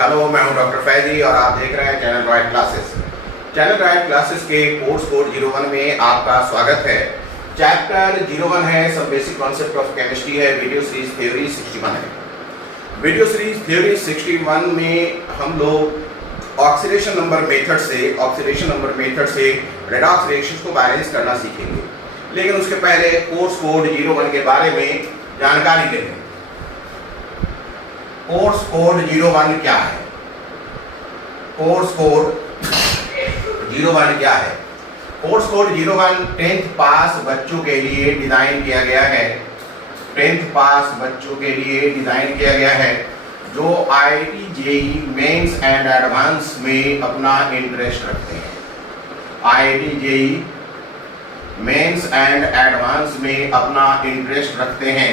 Hello, मैं हूं doctor Faizi और आप देख रहे हैं channel royal classes. Channel royal classes के कोर्स कोड 01 में आपका स्वागत है। चैप्टर 01 है सब बेसिक कॉन्सेप्ट ऑफ केमिस्ट्री है। वीडियो सीरीज थ्योरी 61 है। वीडियो सीरीज थ्योरी 61 में हम लोग ऑक्सीडेशन नंबर मेथड से रेडॉक्स रिएक्शंस को बैलेंस करना सीखेंगे। लेकिन उसके पहले कोर्स कोड 01 के बारे में जानकारी ले लें। कोर्स कोड 01 क्या है? कोर्स कोड 01 क्या है? कोर्स कोड 01 10th पास बच्चों के लिए डिजाइन किया गया है। 10th पास बच्चों के लिए डिजाइन किया गया है जो IIT JEE mains and advance में अपना इंटरेस्ट रखते हैं। IIT JEE mains and advance में अपना इंटरेस्ट रखते हैं।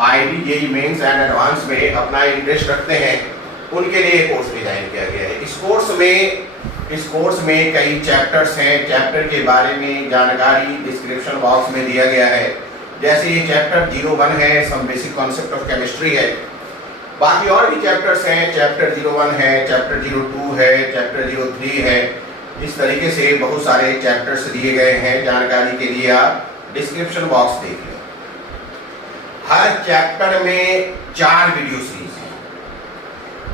IIT JEE mains and advance में अपना इंटरेस्ट रखते हैं, उनके लिए कोर्स डिजाइन किया गया है। इस कोर्स में कई चैप्टर्स हैं। चैप्टर के बारे में जानकारी डिस्क्रिप्शन बॉक्स में दिया गया है। जैसे ये चैप्टर 01 है, some basic concept of chemistry है। बाकी और भी चैप्टर्स हैं। चैप्टर 01 है, चैप्टर 02 है, चैप्टर 03 है। इस तरीके से बहुत सारे चैप्टर्स दिए गए हैं। जानकारी के लिए आप डिस्क्रिप्शन बॉक्स देख लें। हर चैप्टर में 4 वीडियो सीरीज हैं।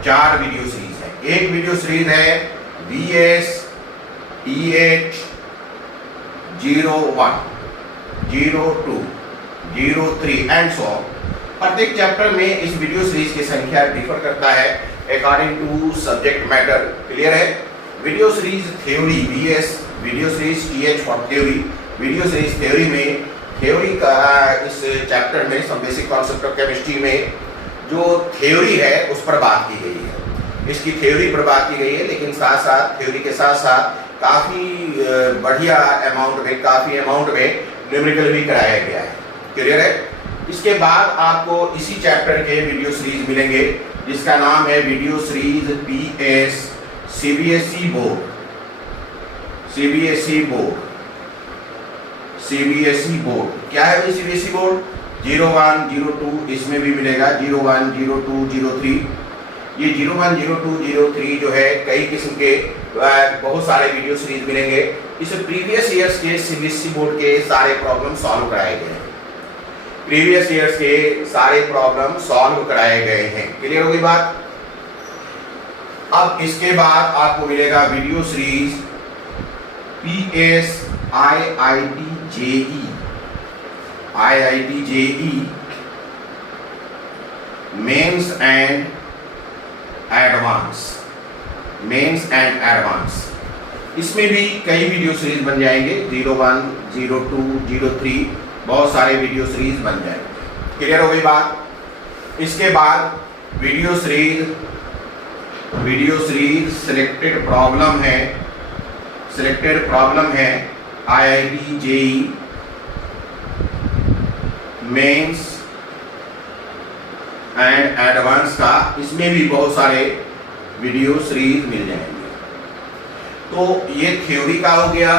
4 वीडियो सीरीज है। एक वीडियो सीरीज है VS EH 01, 02, 03 and so on. प्रत्येक चैप्टर में इस वीडियो सीरीज की संख्या डिफर करता है according to subject matter. Clear है? Video series theory VS, video series EH for theory. Video series theory में थ्योरी का इस चैप्टर में सब बेसिक कॉन्सेप्ट ऑफ केमिस्ट्री में जो थ्योरी है उस पर बात की गई है। इसकी थ्योरी पर बात की गई है, लेकिन साथ साथ थ्योरी के साथ साथ काफ़ी बढ़िया काफ़ी अमाउंट में न्यूमेरिकल भी कराया गया है। क्लियर है? इसके बाद आपको इसी चैप्टर के वीडियो सीरीज मिलेंगे जिसका नाम है video series PS CBSE board. CBSE board क्या है भाई? CBSE बोर्ड 01, 02 इसमें भी मिलेगा। 01, 02, 03 ये 01, 02, 03 जो है कई किस्म के बहुत सारे वीडियो सीरीज मिलेंगे। इस प्रीवियस ईयर्स के CBSE बोर्ड के सारे प्रॉब्लम सॉल्व कराए गए हैं। प्रीवियस ईयर्स के सारे प्रॉब्लम सॉल्व कराए गए हैं। क्लियर हो गई बात? अब इसके बाद आपको मिलेगा video series PS IIT JEE mains and advance. इसमें भी कई वीडियो सीरीज बन जाएंगे। 01, 02, 03 बहुत सारे वीडियो सीरीज बन जाएंगे। क्लियर हो गई बात? इसके बाद वीडियो सीरीज सिलेक्टेड प्रॉब्लम है IIT JEE mains and advance का। इसमें भी बहुत सारे वीडियो सीरीज मिल जाएंगे। तो ये थ्योरी का हो गया,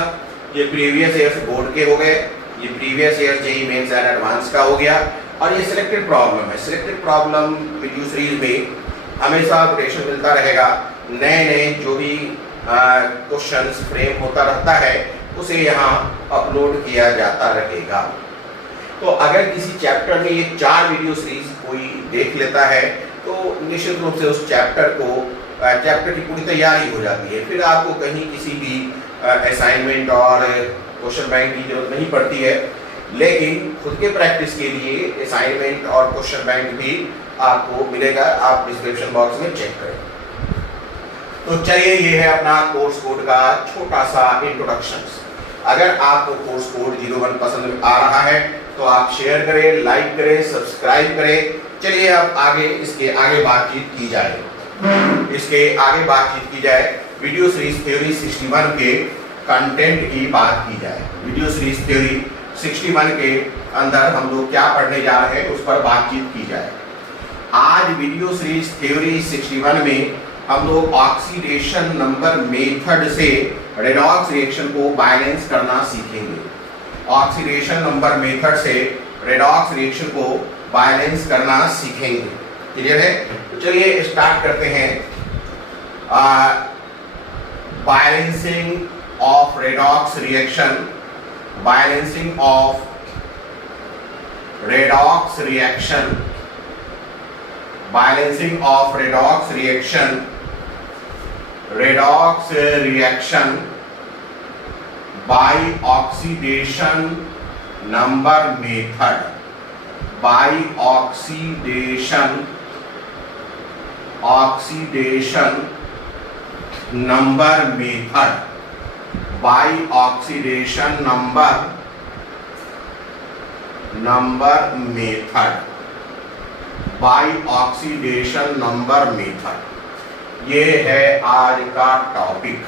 ये प्रीवियस ईयर्स बोर्ड के हो गए, ये previous year JEE mains and advance का हो गया, और ये सिलेक्टेड प्रॉब्लम है। सिलेक्टेड प्रॉब्लम वीडियो सीरीज में हमेशा अपडेशन मिलता रहेगा। नए जो भी क्वेश्चंस फ्रेम होता रहता है उसे यहाँ अपलोड किया जाता रहेगा। तो अगर किसी चैप्टर में ये 4 वीडियो सीरीज कोई देख लेता है तो निश्चित रूप से उस चैप्टर की पूरी तैयारी हो जाती है। फिर आपको कहीं किसी भी असाइनमेंट और क्वेश्चन बैंक की जरूरत नहीं पड़ती है। लेकिन खुद के प्रैक्टिस के लिए असाइनमेंट और क्वेश्चन बैंक भी आपको मिलेगा। आप डिस्क्रिप्शन बॉक्स में चेक करें। तो चलिए, ये है अपना कोर्स कोड का छोटा सा इंट्रोडक्शन। अगर आपको कोर्स कोड 01 पसंद आ रहा है तो आप शेयर करें, लाइक करें, सब्सक्राइब करें। चलिए अब इसके आगे बातचीत की जाए। वीडियो सीरीज थ्योरी 61 के कंटेंट की बात की जाए। वीडियो सीरीज थ्योरी 61 के अंदर हम लोग क्या पढ़ने जा रहे हैं उस पर बातचीत की जाए। आज वीडियो सीरीज थ्योरी 61 में हम लोग ऑक्सीडेशन नंबर मेथड से रेडॉक्स रिएक्शन को बैलेंस करना सीखेंगे। ऑक्सीडेशन नंबर मेथड से रेडॉक्स रिएक्शन को बैलेंस करना सीखेंगे। क्लियर है? तो चलिए स्टार्ट करते हैं। Balancing of redox reaction, balancing of redox reaction, balancing of redox reaction, redox reaction by oxidation number method, by oxidation number method, by oxidation number method, by oxidation number method, ये है आज का topic,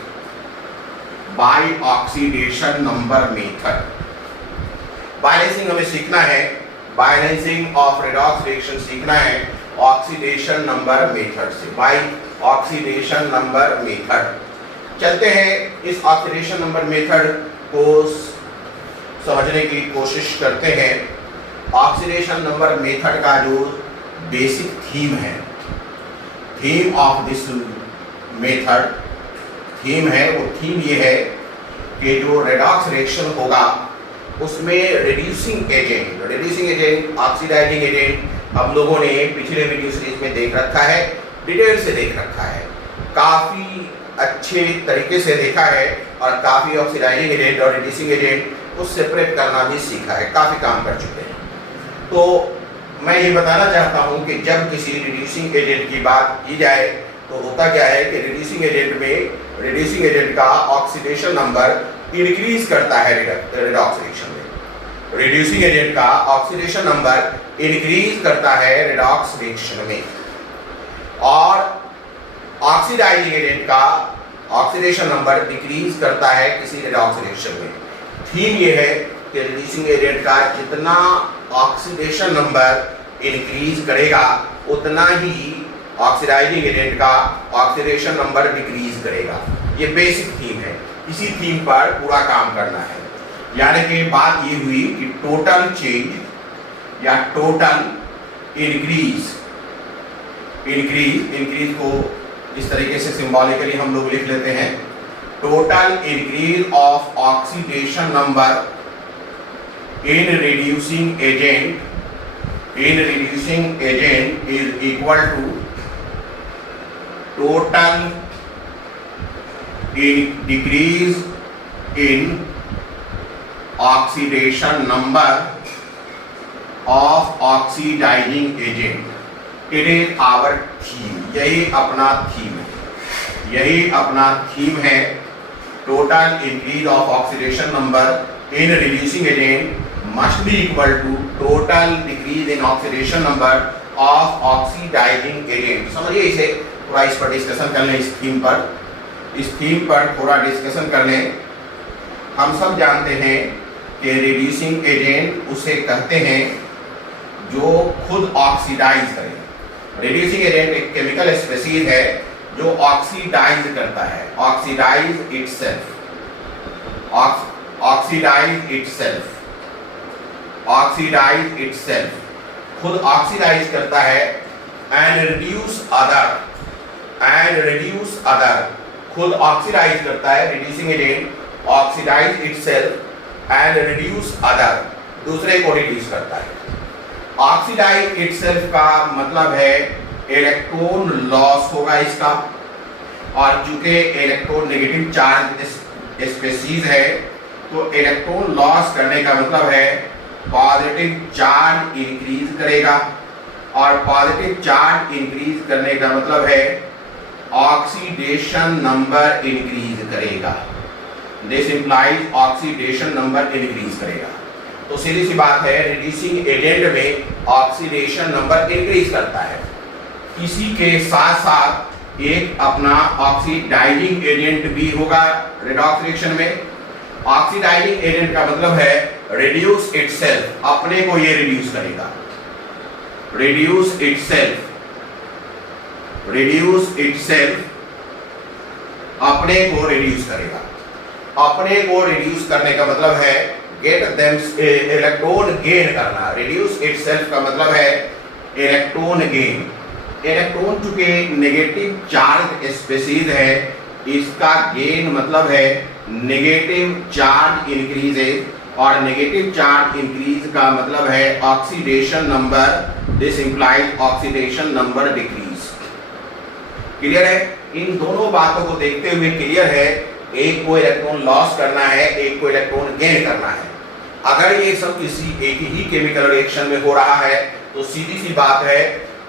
by oxidation number method. Balancing हमें सीखना है, balancing of redox reaction सीखना है oxidation number method से, बाय ऑक्सीडेशन नंबर मेथड। चलते हैं इस ऑक्सीडेशन नंबर मेथड को समझने की कोशिश करते हैं। ऑक्सीडेशन नंबर मेथड का जो बेसिक थीम है, theme of this method, theme है वो थीम ये है कि जो रेडॉक्स रिएक्शन होगा उसमें रिड्यूसिंग एजेंट, ऑक्सीडाइजिंग एजेंट हम लोगों ने पिछले वीडियो सीरीज में देख रखा है, डिटेल से देख रखा है, काफ़ी अच्छे तरीके से देखा है और काफ़ी ऑक्सीडाइजिंग एजेंट और रिड्यूसिंग एजेंट को सेपरेट करना भी सीखा है, काफ़ी काम कर चुके हैं। तो मैं ये बताना चाहता हूँ कि जब किसी रिड्यूसिंग एजेंट की बात की जाए तो होता क्या है कि रिड्यूसिंग एजेंट का ऑक्सीडेशन नंबर इंक्रीज करता है रेडॉक्स रिएक्शन में, रिड्यूसिंग एजेंट का ऑक्सीडेशन नंबर इंक्रीज करता है रेडॉक्स रिएक्शन में, और ऑक्सीडाइजिंग एजेंट का ऑक्सीडेशन नंबर डिक्रीज करता है किसी रेडॉक्स रिएक्शन में। थीम ये है कि रिड्यूसिंग एजेंट का जितना ऑक्सीडेशन नंबर इंक्रीज करेगा उतना ही ऑक्सीडाइजिंग एजेंट का ऑक्सीडेशन नंबर डिक्रीज करेगा। ये बेसिक थीम है, इसी थीम पर पूरा काम करना है। यानी कि बात ये हुई कि टोटल चेंज या टोटल इंक्रीज को इस तरीके से सिंबॉलिकली हम लोग लिख लेते हैं, total increase of oxidation number in reducing agent is equal to total decrease in oxidation number of oxidizing agent. It is our theme, यही अपना थीम है, total increase of oxidation number in reducing agent must be equal to total decrease in oxidation number of oxidizing agent। समझिए इसे थोड़ा, इस पर discussion कर लें, इस थीम पर थोड़ा डिस्कशन कर लें। हम सब जानते हैं कि रिड्यूसिंग एजेंट उसे कहते हैं जो खुद ऑक्सीडाइज करे। रिड्यूसिंग एजेंट एक केमिकल स्पीशीज है जो ऑक्सीडाइज करता है, ऑक्सीडाइज इटसेल्फ, खुद ऑक्सीडाइज करता है, एंड रिड्यूस अदर, खुद ऑक्सीडाइज करता है, reducing agent oxidize itself and reduce other, दूसरे को रिड्यूस करता है। ऑक्सीडाइज इटसेल्फ का मतलब है इलेक्ट्रॉन लॉस होगा इसका, और चूंकि इलेक्ट्रॉन नेगेटिव चार्ज स्पीशीज है तो इलेक्ट्रॉन लॉस करने का मतलब है पॉजिटिव चार्ज इंक्रीज करेगा, और पॉजिटिव चार्ज इंक्रीज करने का मतलब है ऑक्सीडेशन नंबर इंक्रीज करेगा। This implies oxidation number increase करेगा। तो सीधी सी बात है, रिड्यूसिंग एजेंट में ऑक्सीडेशन नंबर इंक्रीज करता है। इसी के साथ साथ एक अपना ऑक्सीडाइजिंग एजेंट भी होगा रेडॉक्स रिएक्शन में। ऑक्सीडाइजिंग एजेंट का मतलब है रिड्यूस इटसेल्फ, अपने को ये रिड्यूस करेगा, रिड्यूस इटसेल्फ अपने को रिड्यूस करेगा। अपने को रिड्यूस करने का मतलब है गेट देम, इलेक्ट्रॉन गेन करना। रिड्यूस इटसेल्फ का मतलब है इलेक्ट्रॉन गेन, इलेक्ट्रॉन चूंकि नेगेटिव चार्ज स्पीशीज है, इसका गेन मतलब है नेगेटिव चार्ज इंक्रीजेज, और नेगेटिव चार्ज इंक्रीज का मतलब है oxidation number, this implies oxidation number decrease. Clear है? इन दोनों बातों को देखते हुए क्लियर है, एक को इलेक्ट्रॉन लॉस करना है, एक को इलेक्ट्रॉन गेन करना है। अगर ये सब किसी एक ही केमिकल रिएक्शन में हो रहा है तो सीधी सी बात है,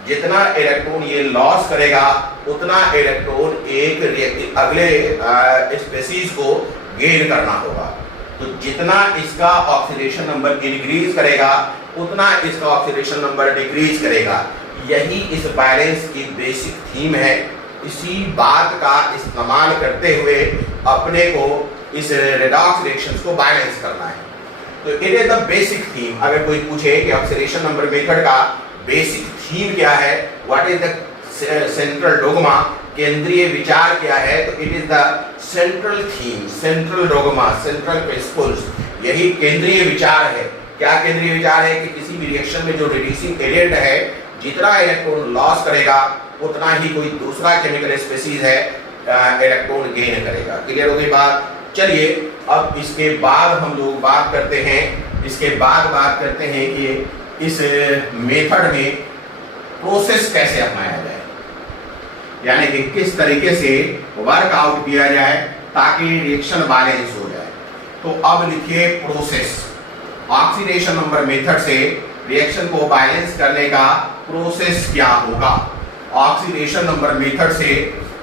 जितना इलेक्ट्रॉन ये लॉस करेगा उतना इलेक्ट्रॉन एक अगले स्पीशीज को गेन करना होगा। तो जितना इसका ऑक्सीडेशन नंबर इंक्रीज करेगा उतना इसका ऑक्सीडेशन नंबर डिक्रीज करेगा। यही इस बैलेंस की बेसिक थीम है। इसी बात का इस्तेमाल करते हुए अपने को इस रेडॉक्स रिएक्शंस को बैलेंस करना है। तो it is the basic theme. अगर कोई पूछे कि ऑक्सीडेशन नंबर मेथड का बेसिक थीम क्या है, what is the central dogma, केंद्रीय विचार क्या है, तो it is the central theme, central dogma, central principles, यही केंद्रीय विचार है। क्या केंद्रीय विचार है? कि किसी भी रिएक्शन में जो रिड्यूसिंग एजेंट है जितना इलेक्ट्रॉन लॉस करेगा उतना ही कोई दूसरा केमिकल स्पीशीज है इलेक्ट्रॉन गेन करेगा। क्लियर हो गई बात? चलिए अब इसके बाद हम लोग बात करते हैं कि इस मेथड में प्रोसेस कैसे अपनाया जाए, यानी कि किस तरीके से वर्कआउट किया जाए ताकि रिएक्शन बैलेंस हो जाए। तो अब लिखिए प्रोसेस। ऑक्सीडेशन नंबर मेथड से रिएक्शन को बैलेंस करने का प्रोसेस क्या होगा? ऑक्सीडेशन नंबर मेथड से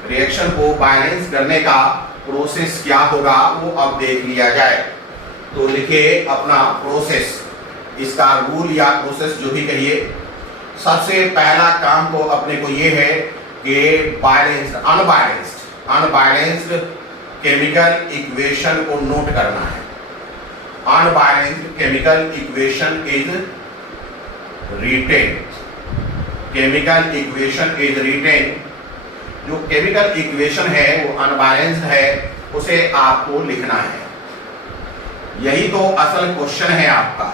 रिएक्शन को बैलेंस करने का प्रोसेस क्या होगा वो अब देख लिया जाए। तो लिखिए अपना प्रोसेस, इसका रूल या प्रोसेस जो भी कहिए। सबसे पहला काम तो अपने को ये है कि अनबैलेंस्ड केमिकल इक्वेशन को नोट करना है। Unbalanced chemical equation is written. Chemical equation is written. जो केमिकल इक्वेशन है वो अनबैलेंस्ड है, उसे आपको लिखना है। यही तो असल क्वेश्चन है आपका।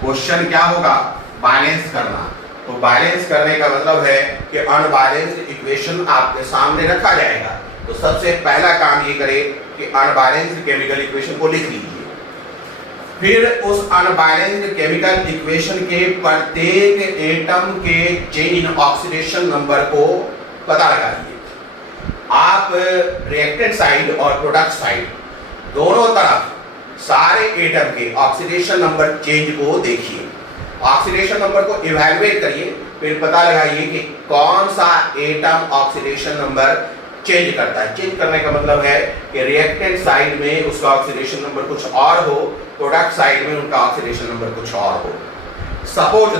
क्वेश्चन क्या होगा? बैलेंस करना। तो बैलेंस करने का मतलब है कि अनबैलेंस्ड इक्वेशन आपके सामने रखा जाएगा। तो सबसे पहला काम ये करें कि अनबैलेंस्ड केमिकल इक्वेशन को लिख लीजिए। फिर उस अनबैलेंस्ड केमिकल इक्वेशन के प्रत्येक एटम के चेंज इन ऑक्सीडेशन नंबर को पता लगाइए। आप रिएक्टेंट साइड और प्रोडक्ट साइड दोनों तरफ सारे एटम के ऑक्सीडेशन नंबर चेंज को देखिए। ऑक्सीडेशन नंबर को इवैल्यूएट करिए, फिर पता लगाइए कि कौन सा एटम ऑक्सीडेशन नंबर चेंज करता है। चेंज करने का मतलब है कि रिएक्टेंट साइड में उसका ऑक्सीडेशन नंबर कुछ और हो, प्रोडक्ट साइड में उनका ऑक्सीडेशन नंबर कुछ और हो। सपोज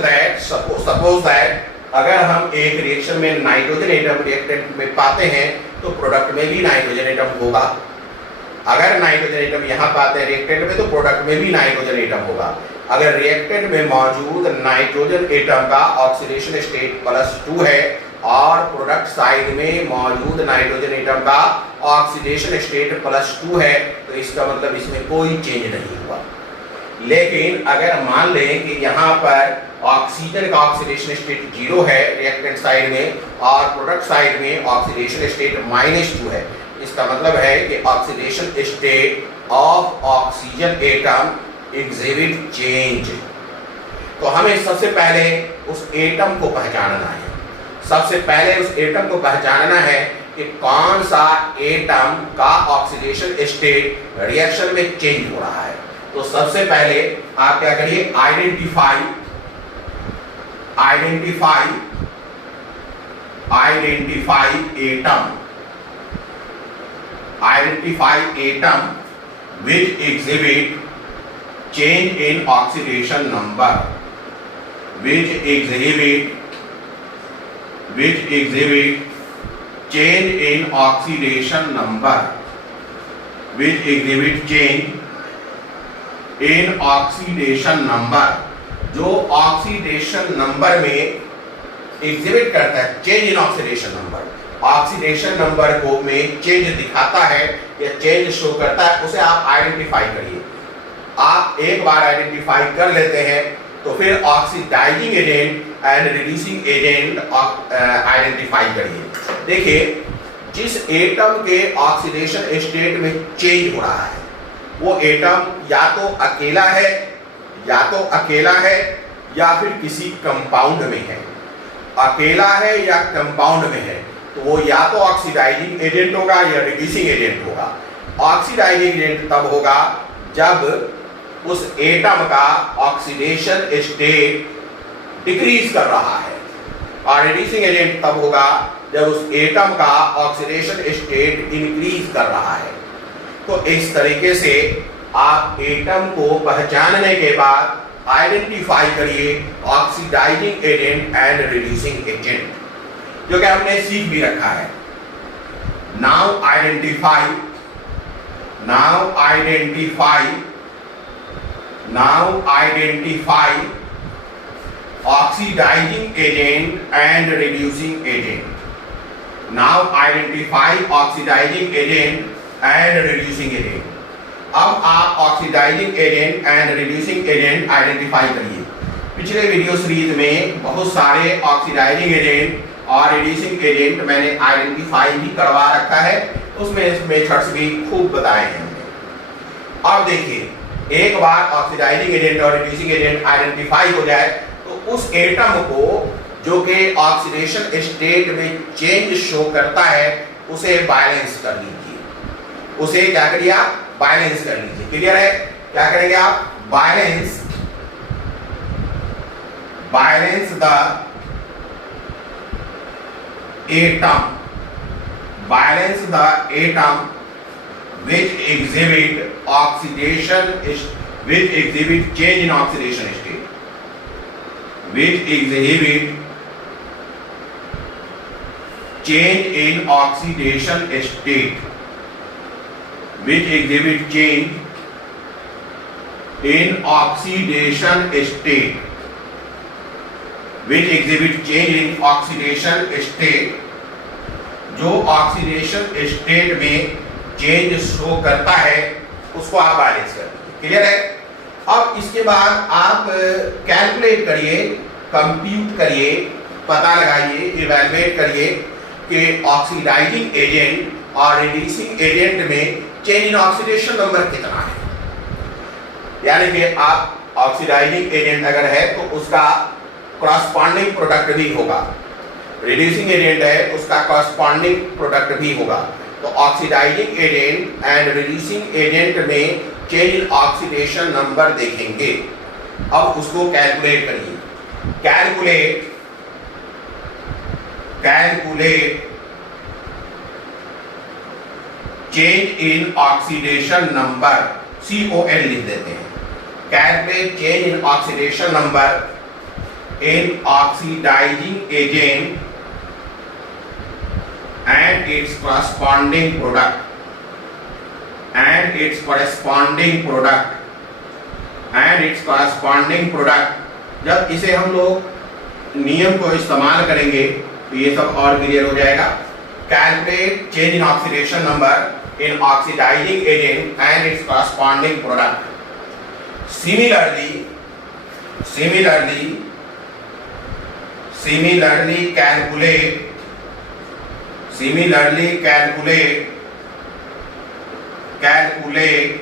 दैट अगर हम एक रिएक्शन में नाइट्रोजन एटम रिएक्टेंट में पाते हैं तो प्रोडक्ट में भी नाइट्रोजन एटम होगा। अगर नाइट्रोजन एटम यहाँ पाते हैं रिएक्टेंट में तो प्रोडक्ट में भी नाइट्रोजन एटम होगा। अगर रिएक्टेंट में मौजूद नाइट्रोजन एटम का ऑक्सीडेशन स्टेट +2 है और प्रोडक्ट साइड में मौजूद नाइट्रोजन एटम का ऑक्सीडेशन स्टेट +2 है तो इसका मतलब इसमें कोई चेंज नहीं हुआ। लेकिन अगर मान लें कि यहाँ पर ऑक्सीजन का ऑक्सीडेशन स्टेट 0 है रिएक्टेंट साइड में और प्रोडक्ट साइड में ऑक्सीडेशन स्टेट -2 है, इसका मतलब है कि oxidation state of oxygen atom exhibit change. तो हमें सबसे पहले उस एटम को पहचानना है। सबसे पहले उस एटम को पहचानना है कि कौन सा एटम का ऑक्सीडेशन स्टेट रिएक्शन में चेंज हो रहा है। तो सबसे पहले आप क्या करिए, identify atom which exhibit change in oxidation number, which exhibit change in oxidation number, which exhibit change in oxidation number, जो ऑक्सीडेशन नंबर में एग्जिबिट करता है, change in oxidation number, oxidation number को में चेंज दिखाता है या चेंज शो करता है, उसे आप आइडेंटिफाई करिए। आप एक बार आइडेंटिफाई कर लेते हैं तो फिर oxidizing agent and reducing agent identify करिए। देखिए, जिस एटम के ऑक्सीडेशन स्टेट में चेंज हो रहा है वो एटम या तो अकेला है या फिर किसी कंपाउंड में है। अकेला है या कंपाउंड में है तो वो या तो ऑक्सीडाइजिंग एजेंट होगा या रिड्यूसिंग एजेंट होगा। ऑक्सीडाइजिंग एजेंट तब होगा जब उस एटम का ऑक्सीडेशन स्टेट डिक्रीज कर रहा है, और रिड्यूसिंग एजेंट तब होगा जब उस एटम का ऑक्सीडेशन स्टेट इंक्रीज कर रहा है। तो इस तरीके से आप एटम को पहचानने के बाद आइडेंटिफाई करिए oxidizing agent and reducing agent, जो कि हमने सीख भी रखा है। Now identify oxidizing agent and reducing agent. Now identify oxidizing agent and reducing agent. अब आप oxidizing agent and reducing agent identify करिए। पिछले वीडियो सीरीज में बहुत सारे ऑक्सीडाइजिंग एजेंट और रिड्यूसिंग एजेंट मैंने आइडेंटिफाई भी करवा रखा है, उसमें मेथड्स भी खूब बताए हैं हमने। अब देखिए, एक बार ऑक्सीडाइजिंग एजेंट और रिड्यूसिंग एजेंट आइडेंटिफाई हो जाए तो उस एटम को जो कि ऑक्सीडेशन स्टेट में चेंज शो करता है उसे बैलेंस कर लीजिए। उसे क्या करिए आप? बैलेंस कर लीजिए। क्लियर है? क्या करेंगे आप? Balance the atom which exhibit oxidation which exhibit change in oxidation state, which exhibit change in oxidation state, which exhibit change in oxidation state, which exhibit change in oxidation state, जो oxidation state में change show करता है उसको आप balance कर दीजिए। Clear है? अब इसके बाद आप कैलकुलेट करिए, कंप्यूट करिए, पता लगाइए, इवैल्यूएट करिए कि ऑक्सीडाइजिंग एजेंट और रिड्यूसिंग एजेंट में चेंज इन ऑक्सीडेशन नंबर कितना है। यानी कि आप ऑक्सीडाइजिंग एजेंट अगर है तो उसका कॉरस्पॉन्डिंग प्रोडक्ट भी होगा, रिड्यूसिंग एजेंट है उसका कॉरस्पॉन्डिंग प्रोडक्ट भी होगा। तो oxidizing agent and reducing agent में चेंज इन ऑक्सीडेशन नंबर देखेंगे। अब उसको कैलकुलेट करिए। Calculate change in oxidation number, CON लिख देते हैं। Calculate change in oxidation number in oxidizing agent and its corresponding product जब इसे हम लोग नियम को इस्तेमाल करेंगे तो ये सब और क्लियर हो जाएगा। Calculate change in oxidation number in oxidizing agent and its corresponding product. Similarly calculate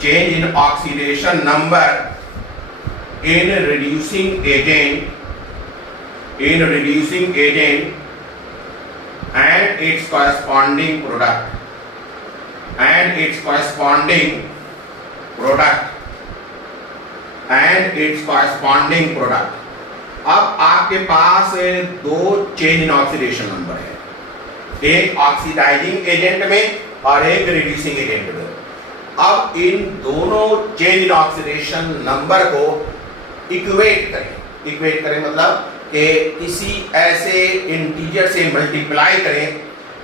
change in oxidation number in reducing agent and its corresponding product अब आपके पास दो चेंज इन ऑक्सीडेशन नंबर है, एक ऑक्सीडाइजिंग एजेंट में और एक reducing agent में। अब इन दोनों चेंज इन ऑक्सीडेशन नंबर को इक्वेट करें मतलब कि किसी ऐसे इंटीजर से मल्टीप्लाई करें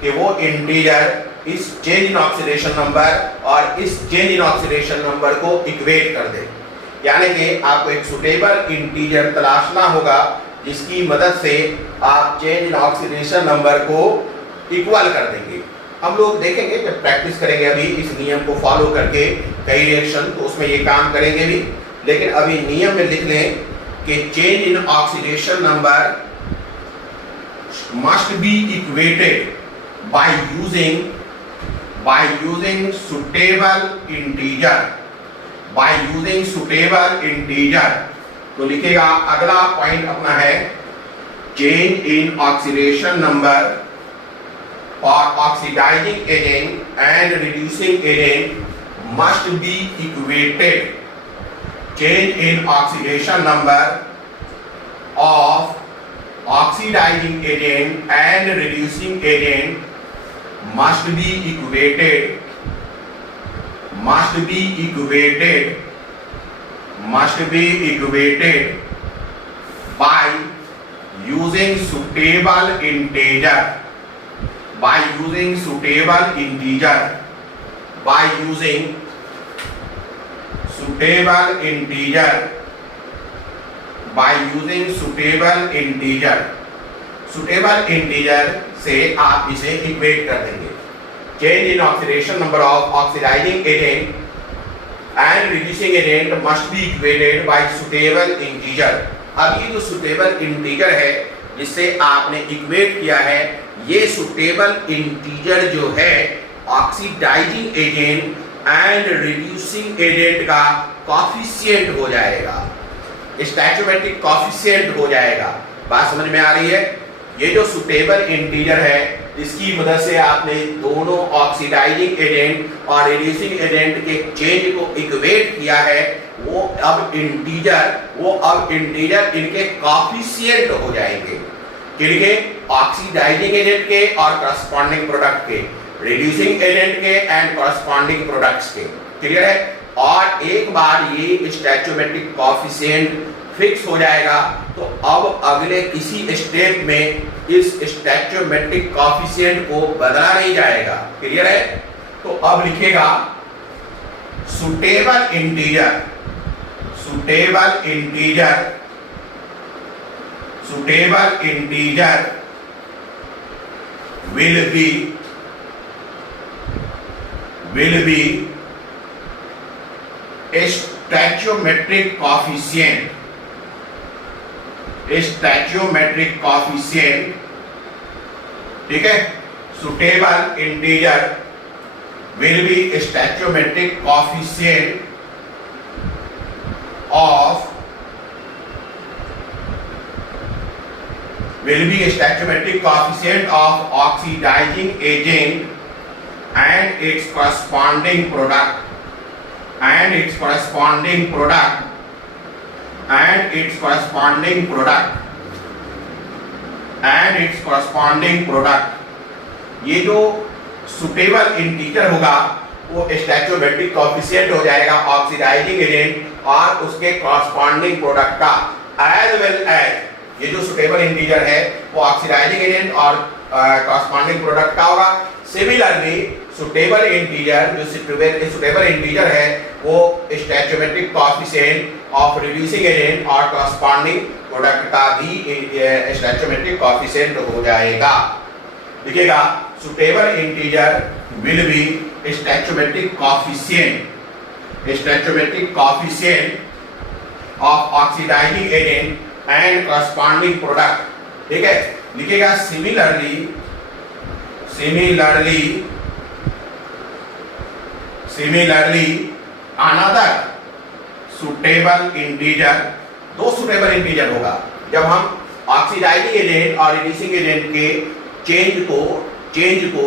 कि वो इंटीजर इस चेंज इन ऑक्सीडेशन नंबर और इस चेंज इन ऑक्सीडेशन नंबर को इक्वेट कर दे। यानी कि आपको एक सुटेबल इंटीजर तलाशना होगा जिसकी मदद से आप चेंज इन ऑक्सीडेशन नंबर को इक्वल कर देंगे। हम लोग देखेंगे जब प्रैक्टिस करेंगे अभी इस नियम को फॉलो करके कई रिएक्शन, तो उसमें ये काम करेंगे भी। लेकिन अभी नियम में लिख लें कि change in oxidation number must be equated by using suitable integer, by using suitable integer। तो लिखेगा अगला पॉइंट अपना है change in oxidation number for oxidizing agent and reducing agent must be equated। Change in oxidation number of oxidizing agent and reducing agent must be equated by using suitable integer, by using suitable integer, by using suitable integer, by using suitable integer। suitable integer से आप इसे equate कर देंगे। Change in oxidation number of oxidizing agent and reducing agent must be equated by suitable integer. अब ये जो suitable integer है जिससे आपने इक्वेट किया है, ये सुटेबल इंटीजर जो है oxidizing agent and reducing agent का कॉफिशिएंट हो जाएगा, स्टैचोमेट्रिक कॉफिशिएंट हो जाएगा। बात समझ में आ रही है? ये जो सुटेबल इंटीजर है इसकी मदद से आपने दोनों ऑक्सीडाइजिंग एजेंट और रिड्यूसिंग एजेंट के चेंज को इक्वेट किया है, वो अब इंटीजर इनके कॉफिशिएंट हो जाएंगे। किनके? ऑक्सीडाइजिंग एजेंट के और करस्पॉन्डिंग प्रोडक्ट के, रिड्यूसिंग एजेंट के एंड करस्पॉन्डिंग प्रोडक्ट्स के। क्लियर है? और एक बार ये स्टैचोमेट्रिक कॉफिशिएंट फिक्स हो जाएगा तो अब अगले किसी स्टेप में इस स्टैचोमेट्रिक कॉफिशिएंट को बदला नहीं जाएगा। क्लियर है? तो अब लिखेगा suitable integer, suitable integer, suitable integer will be a stoichiometric coefficient, a stoichiometric coefficient। ठीक है? suitable integer will be a stoichiometric coefficient of oxidizing agent and its corresponding product, and its corresponding product, and its corresponding product, and its corresponding product। ये जो suitable integer होगा वो stoichiometric coefficient हो जाएगा oxidising agent और उसके corresponding product का, as well as ये जो सुटेबल इंटीजर है वो ऑक्सीडाइजिंग एजेंट और कॉरस्पॉन्डिंग प्रोडक्ट का होगा। सिमिलरली सुटेबल इंटीजर जो सुटेबल इंटीजर है वो stoichiometric coefficient of reducing agent और कॉरस्पॉन्डिंग प्रोडक्ट का भी स्टैचोमेट्रिक कॉफिशिएंट हो जाएगा। देखिएगा suitable integer will be stoichiometric coefficient of oxidizing agent and corresponding product. ठीक है? लिखिएगा सिमिलरली अनदर सुटेबल इंटीजर, दो सुटेबल इंटीजर होगा जब हम ऑक्सीडाइजिंग एजेंट और रिड्यूसिंग एजेंट के चेंज को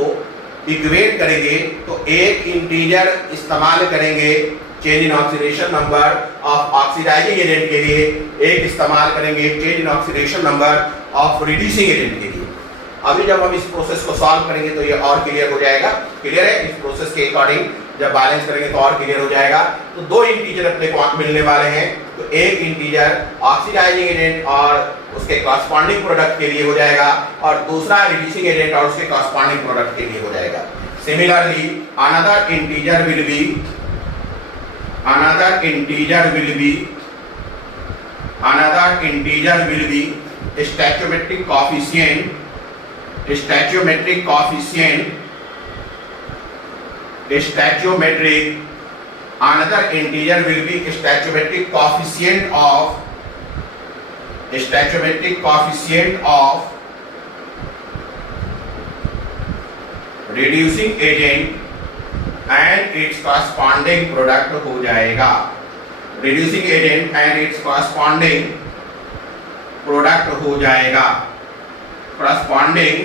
इक्वेट करेंगे तो एक इंटीजर इस्तेमाल करेंगे change in oxidation number of oxidizing agent के लिए, एक इस्तेमाल करेंगे change in oxidation number of reducing agent के लिए। अभी जब हम इस प्रोसेस को सॉल्व करेंगे तो ये और क्लियर हो जाएगा। क्लियर है? इस प्रोसेस के अकॉर्डिंग जब बैलेंस करेंगे तो और क्लियर हो जाएगा। तो दो इंटीजर अपने को मिलने वाले हैं, तो एक इंटीजर ऑक्सीडाइजिंग एजेंट और उसके कॉरस्पॉन्डिंग प्रोडक्ट के लिए हो जाएगा और दूसरा रिड्यूसिंग एजेंट और उसके कॉरस्पॉन्डिंग प्रोडक्ट के लिए हो जाएगा। Similarly another integer will be stoichiometric coefficient another integer will be stoichiometric coefficient of stoichiometric coefficient of reducing agent and its corresponding product हो जाएगा। reducing agent and its corresponding product हो जाएगा। corresponding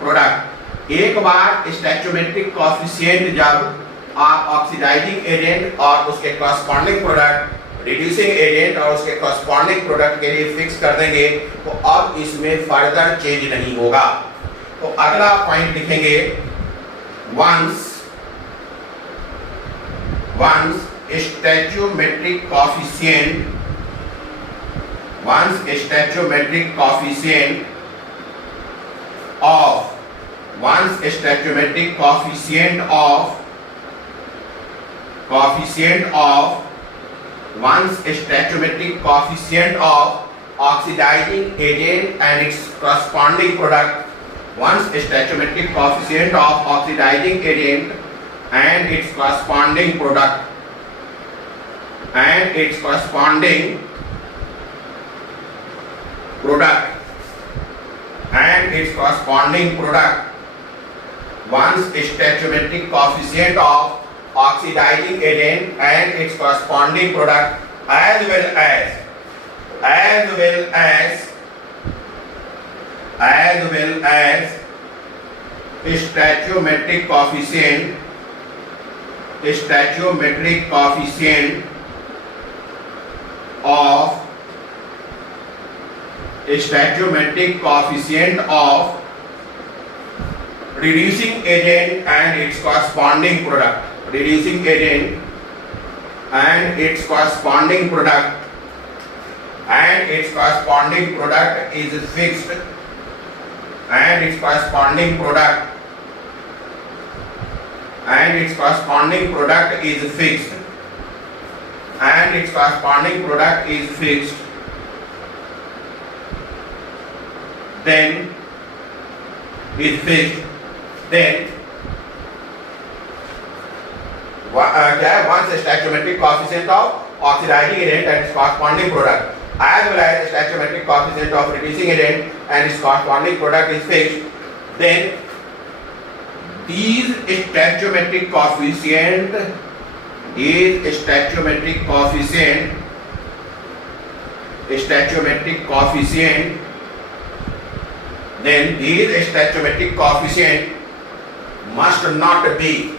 product, एक बार stoichiometric coefficient जब आप oxidizing agent और उसके corresponding product, reducing agent और उसके corresponding product के लिए फिक्स कर देंगे तो अब इसमें फर्दर चेंज नहीं होगा। तो अगला पॉइंट लिखेंगे, once stoichiometric coefficient of oxidizing agent and its corresponding product, once stoichiometric coefficient of oxidizing agent and its corresponding product and its corresponding product and its corresponding product, once stoichiometric coefficient of oxidizing agent and its corresponding product as well as stoichiometric coefficient of reducing agent and its corresponding product, reducing agent and its corresponding product and its corresponding product is fixed and its corresponding product and its corresponding product is fixed and its corresponding product is fixed, then is fixed, then once stoichiometric coefficient of oxidizing agent and its corresponding product as well as stoichiometric coefficient of reducing agent and its corresponding product is fixed, then these stoichiometric coefficient then these stoichiometric coefficient must not be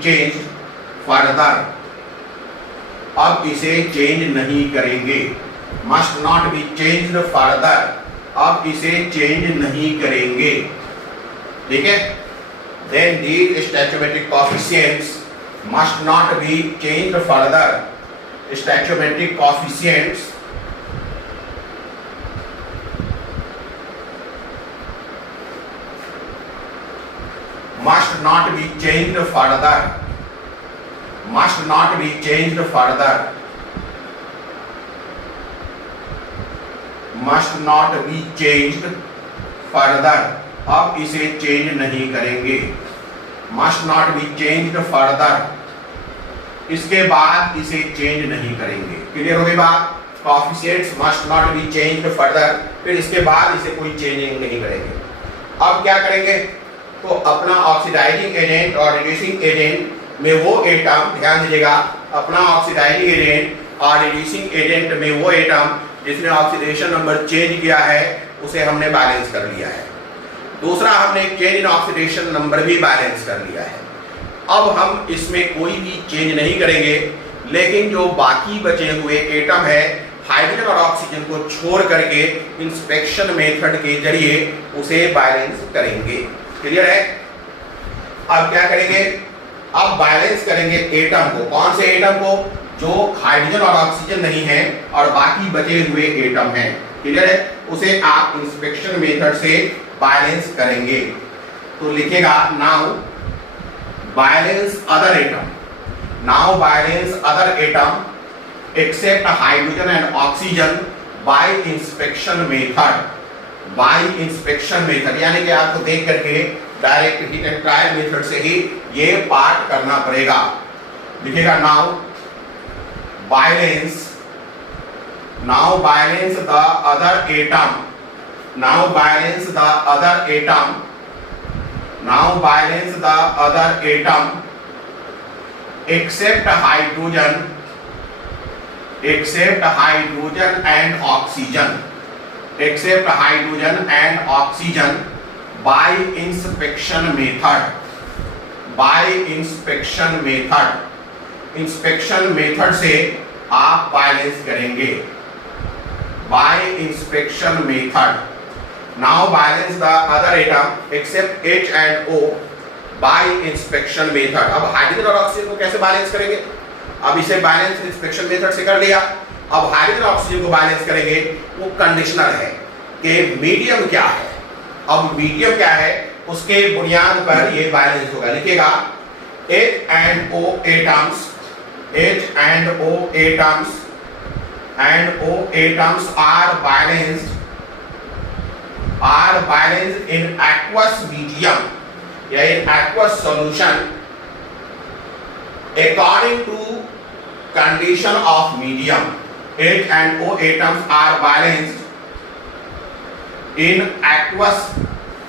changed further, अब इसे change नहीं करेंगे, must not be changed further, अब इसे change नहीं करेंगे, ठीक है। then these stoichiometric coefficients must not be changed further, stoichiometric coefficients must not be changed further, must not be changed further, must not be changed further, अब इसे change नहीं करेंगे, must not be changed further, इसके बाद इसे change नहीं करेंगे। Clear हो गई बात? coefficients must not be changed further, फिर इसके बाद इसे कोई चेंजिंग नहीं करेंगे। अब क्या करेंगे? तो अपना ऑक्सीडाइजिंग एजेंट और रिड्यूसिंग एजेंट में वो एटम, ध्यान दीजिएगा, अपना ऑक्सीडाइजिंग एजेंट और रिड्यूसिंग एजेंट में वो एटम जिसने ऑक्सीडेशन नंबर चेंज किया है उसे हमने बैलेंस कर लिया है। दूसरा, हमने चेंज इन ऑक्सीडेशन नंबर भी बैलेंस कर लिया है। अब हम इसमें कोई भी चेंज नहीं करेंगे, लेकिन जो बाकी बचे हुए एटम है हाइड्रोजन और ऑक्सीजन को छोड़ करके इंस्पेक्शन मेथड के जरिए उसे बैलेंस करेंगे। क्लियर है? अब क्या करेंगे? अब बैलेंस करेंगे एटम को। कौन से एटम को? जो हाइड्रोजन और ऑक्सीजन नहीं है और बाकी बचे हुए एटम हैं। क्लियर है? उसे आप इंस्पेक्शन मेथड से बैलेंस करेंगे। तो लिखेगा now balance other atom, now balance other atom except hydrogen and oxygen by inspection method, by inspection method, यानी कि आपको देख करके direct hit and trial method से ही ये पार्ट करना पड़ेगा। लिखेगा now balance the other atom, except hydrogen and oxygen by inspection method. Inspection method से आप बैलेंस करेंगे, by inspection method. Now balance the other atom except H and O by inspection method. अब hydrogen और oxygen को कैसे balance करेंगे? अब इसे बैलेंस इंस्पेक्शन मेथड से कर लिया। अब हाइड्रोजन और ऑक्सीजन को बैलेंस करेंगे, वो कंडीशनल है कि मीडियम क्या है। अब मीडियम क्या है उसके बुनियाद पर ये बैलेंस होगा। लिखिएगा H and O atoms are balanced in aqueous medium या in aqueous solution according to condition of medium. H and O atoms are balanced in aqueous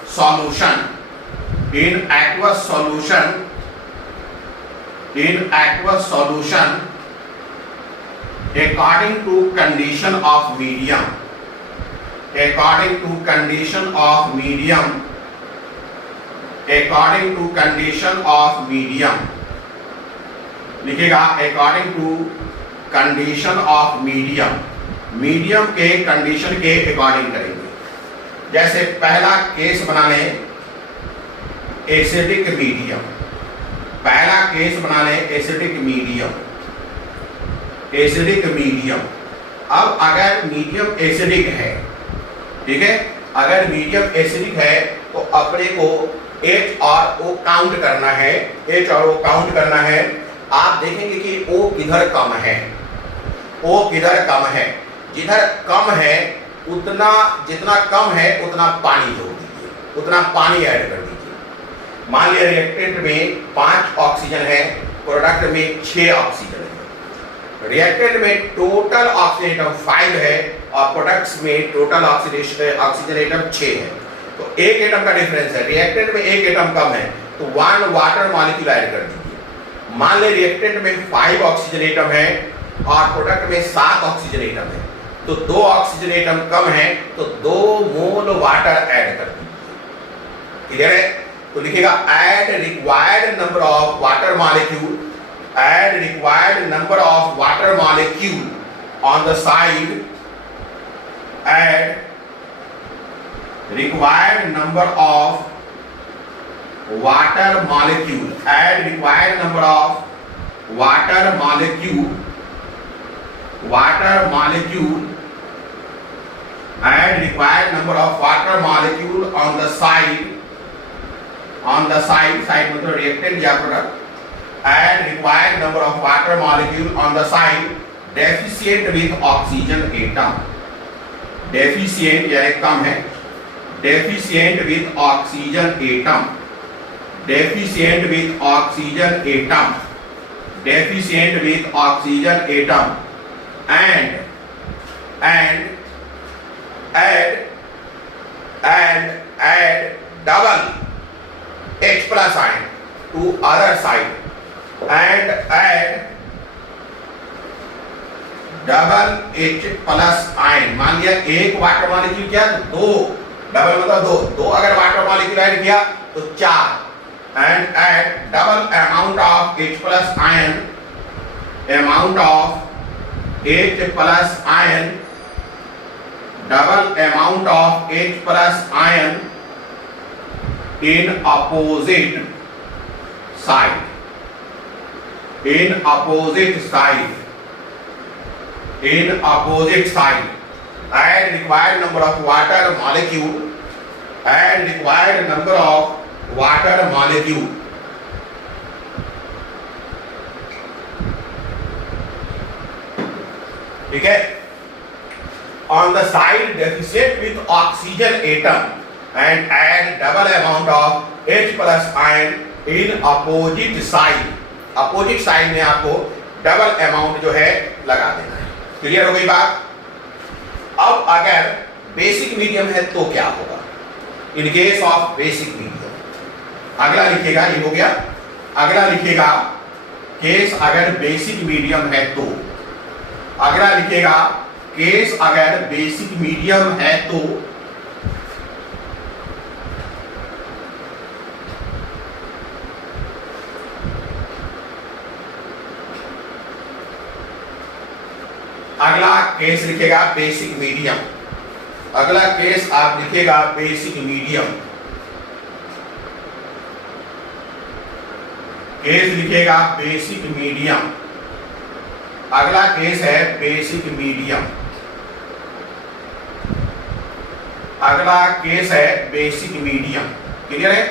solution according to condition of medium, लिखिएगा according to condition of medium के condition के according करेंगे। जैसे पहला case बना लें acidic medium. अब अगर मीडियम एसिडिक है, ठीक है, अगर मीडियम एसिडिक है तो अपने को H और O काउंट करना है। आप देखेंगे कि O किधर कम है, जिधर कम है उतना, जितना कम है उतना पानी जोड़ दीजिए, उतना पानी ऐड कर दीजिए। मान लिया रिएक्टेंट में 5 ऑक्सीजन है, प्रोडक्ट में 6 ऑक्सीजन है। रिएक्टेंट में टोटल ऑक्सीजन एटम 5 है और प्रोडक्ट्स में टोटल ऑक्सीजन एटम 6 है। तो एक एटम का डिफरेंस है, रिएक्टेंट में एक एटम कम है तो 1 वाटर मॉलिक्यूल ऐड कर दीजिए। मान ले रिएक्टेंट में 5 ऑक्सीजन एटम है और प्रोडक्ट में 7 ऑक्सीजन एटम है, तो 2 ऑक्सीजन एटम कम है तो 2 मोल वाटर ऐड कर दीजिए। क्लियर है? तो लिखिएगा add required number of water molecule on the side, add required number of water molecule add required number of water molecule on the side मतलब रिएक्टेंट या product. add required number of water molecule on the side deficient with oxygen atom, deficient यानी कम है, deficient with oxygen atom and add double H plus ion to other side and add double H plus ion. मान लिया एक water molecule क्या, 2 double मतलब 2 अगर water molecule add किया तो 4 and add double amount of H plus ion double amount of H plus ion in opposite side add required number of water molecule ठीक है। on the side deficient with oxygen atom and add double amount of H plus ion in opposite side में आपको double amount जो है लगा देना है। Clear हो गई बात? अब अगर बेसिक मीडियम है तो क्या होगा? In case of basic medium अगला लिखेगा, ये हो गया। अगला लिखेगा केस अगर बेसिक मीडियम है तो, अगला लिखेगा केस अगर बेसिक मीडियम है तो अगला केस लिखेगा बेसिक मीडियम। अगला केस आप लिखेगा बेसिक मीडियम। केस लिखेगा बेसिक मीडियम। अगला केस है बेसिक मीडियम। अगला केस है बेसिक मीडियम। क्लियर है?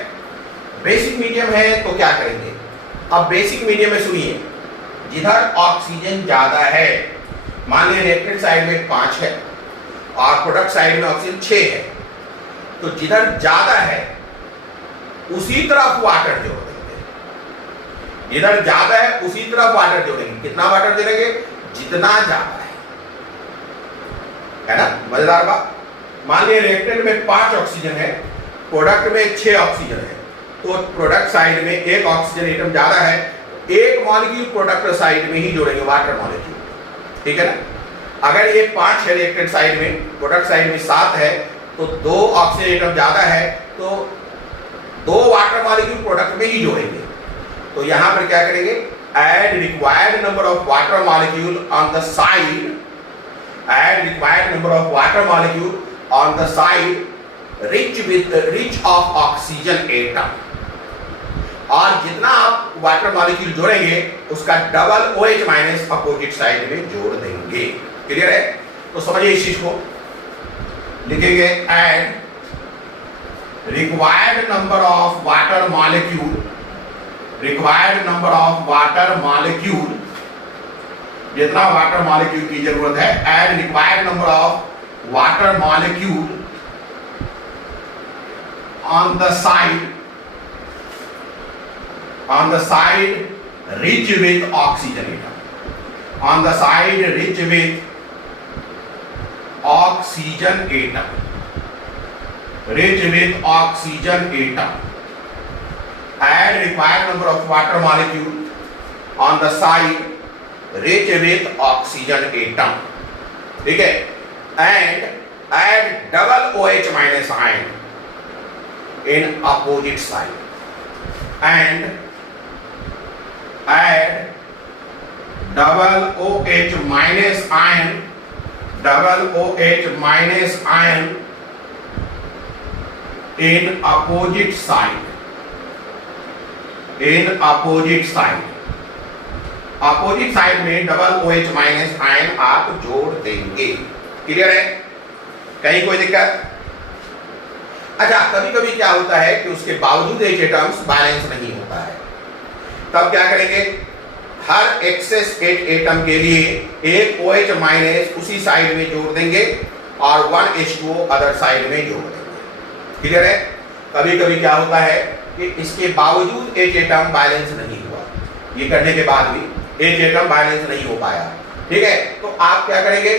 बेसिक मीडियम है तो क्या करेंगे? अब बेसिक मीडियम में सुनिए, जिधर ऑक्सीजन ज्यादा है, मान लीजिए रिएक्टेंट साइड में 5 है और प्रोडक्ट साइड में ऑक्सीजन 6 है, तो जिधर ज्यादा है उसी तरफ वाटर जोड़ देंगे। जिधर ज्यादा है उसी तरफ वाटर जोड़ेंगे। कितना वाटर जोड़ेंगे? जितना ज्यादा है ना? मजेदार बात। मान लीजिए रिएक्टेंट में 5 ऑक्सीजन है, प्रोडक्ट में 6 ऑक्सीजन है, तो प्रोडक्ट साइड में एक ऑक्सीजन एटम ज्यादा है, एक मॉलिक्यूल प्रोडक्ट साइड में ही जोड़ेंगे, वाटर मॉलिक्यूल। ठीक है ना? अगर ये 5 है रिएक्टेंट साइड में, प्रोडक्ट साइड में 7 है, तो 2 ऑक्सीजन एटम ज्यादा है, तो 2 वाटर मॉलिक्यूल प्रोडक्ट में ही जोड़ेंगे। तो यहां पर क्या करेंगे? Add required number of water molecule on the side, add required number of water molecule on the side rich of oxygen atom. और जितना आप वाटर मॉलिक्यूल जोड़ेंगे उसका double OH minus opposite side में जोड़ देंगे। क्लियर है? तो समझिए इस चीज को, लिखेंगे add required number of water molecule, required number of water molecule, जितना वाटर मॉलिक्यूल की जरूरत है, add required number of water molecule on the side, on the side rich with oxygen atom, on the side rich with oxygen atom, rich with oxygen atom, add required number of water molecule on the side rich with oxygen atom, ठीक है? and add double OH minus ion in opposite side, and add double OH minus ion, double OH minus ion in opposite side, in opposite side, opposite side में double OH minus ion आप जोड़ देंगे। Clear है? कहीं कोई दिक्कत? अच्छा, कभी कभी क्या होता है कि उसके बावजूद H एटम्स बैलेंस नहीं होता है, तब क्या करेंगे? हर एक्सेस H एटम के लिए एक OH माइनस उसी साइड में जोड़ देंगे और 1 H2O अदर साइड में जोड़ देंगे। क्लियर है? कभी कभी क्या होता है कि इसके बावजूद H एटम बैलेंस नहीं हुआ, ये करने के बाद भी H एटम बैलेंस नहीं हो पाया। ठीक है? तो आप क्या करेंगे?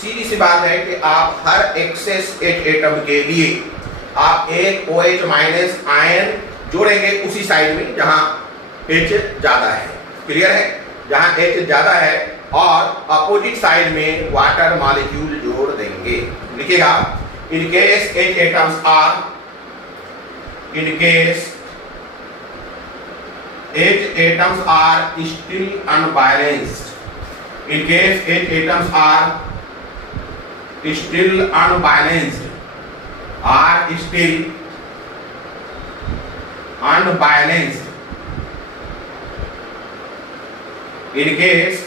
सीधी सी बात है कि आप हर एक्सेस H एटम के लिए आप एक OH माइनस आयन जोड़ेंगे उसी साइड में जहां H ज्यादा है। क्लियर है? जहां H ज्यादा है, और अपोजिट साइड में वाटर मॉलिक्यूल जोड़ देंगे। लिखिएगा, in case H atoms are, in case H atoms are still unbalanced, in case H atoms are still unbalanced, are still unbalanced, in case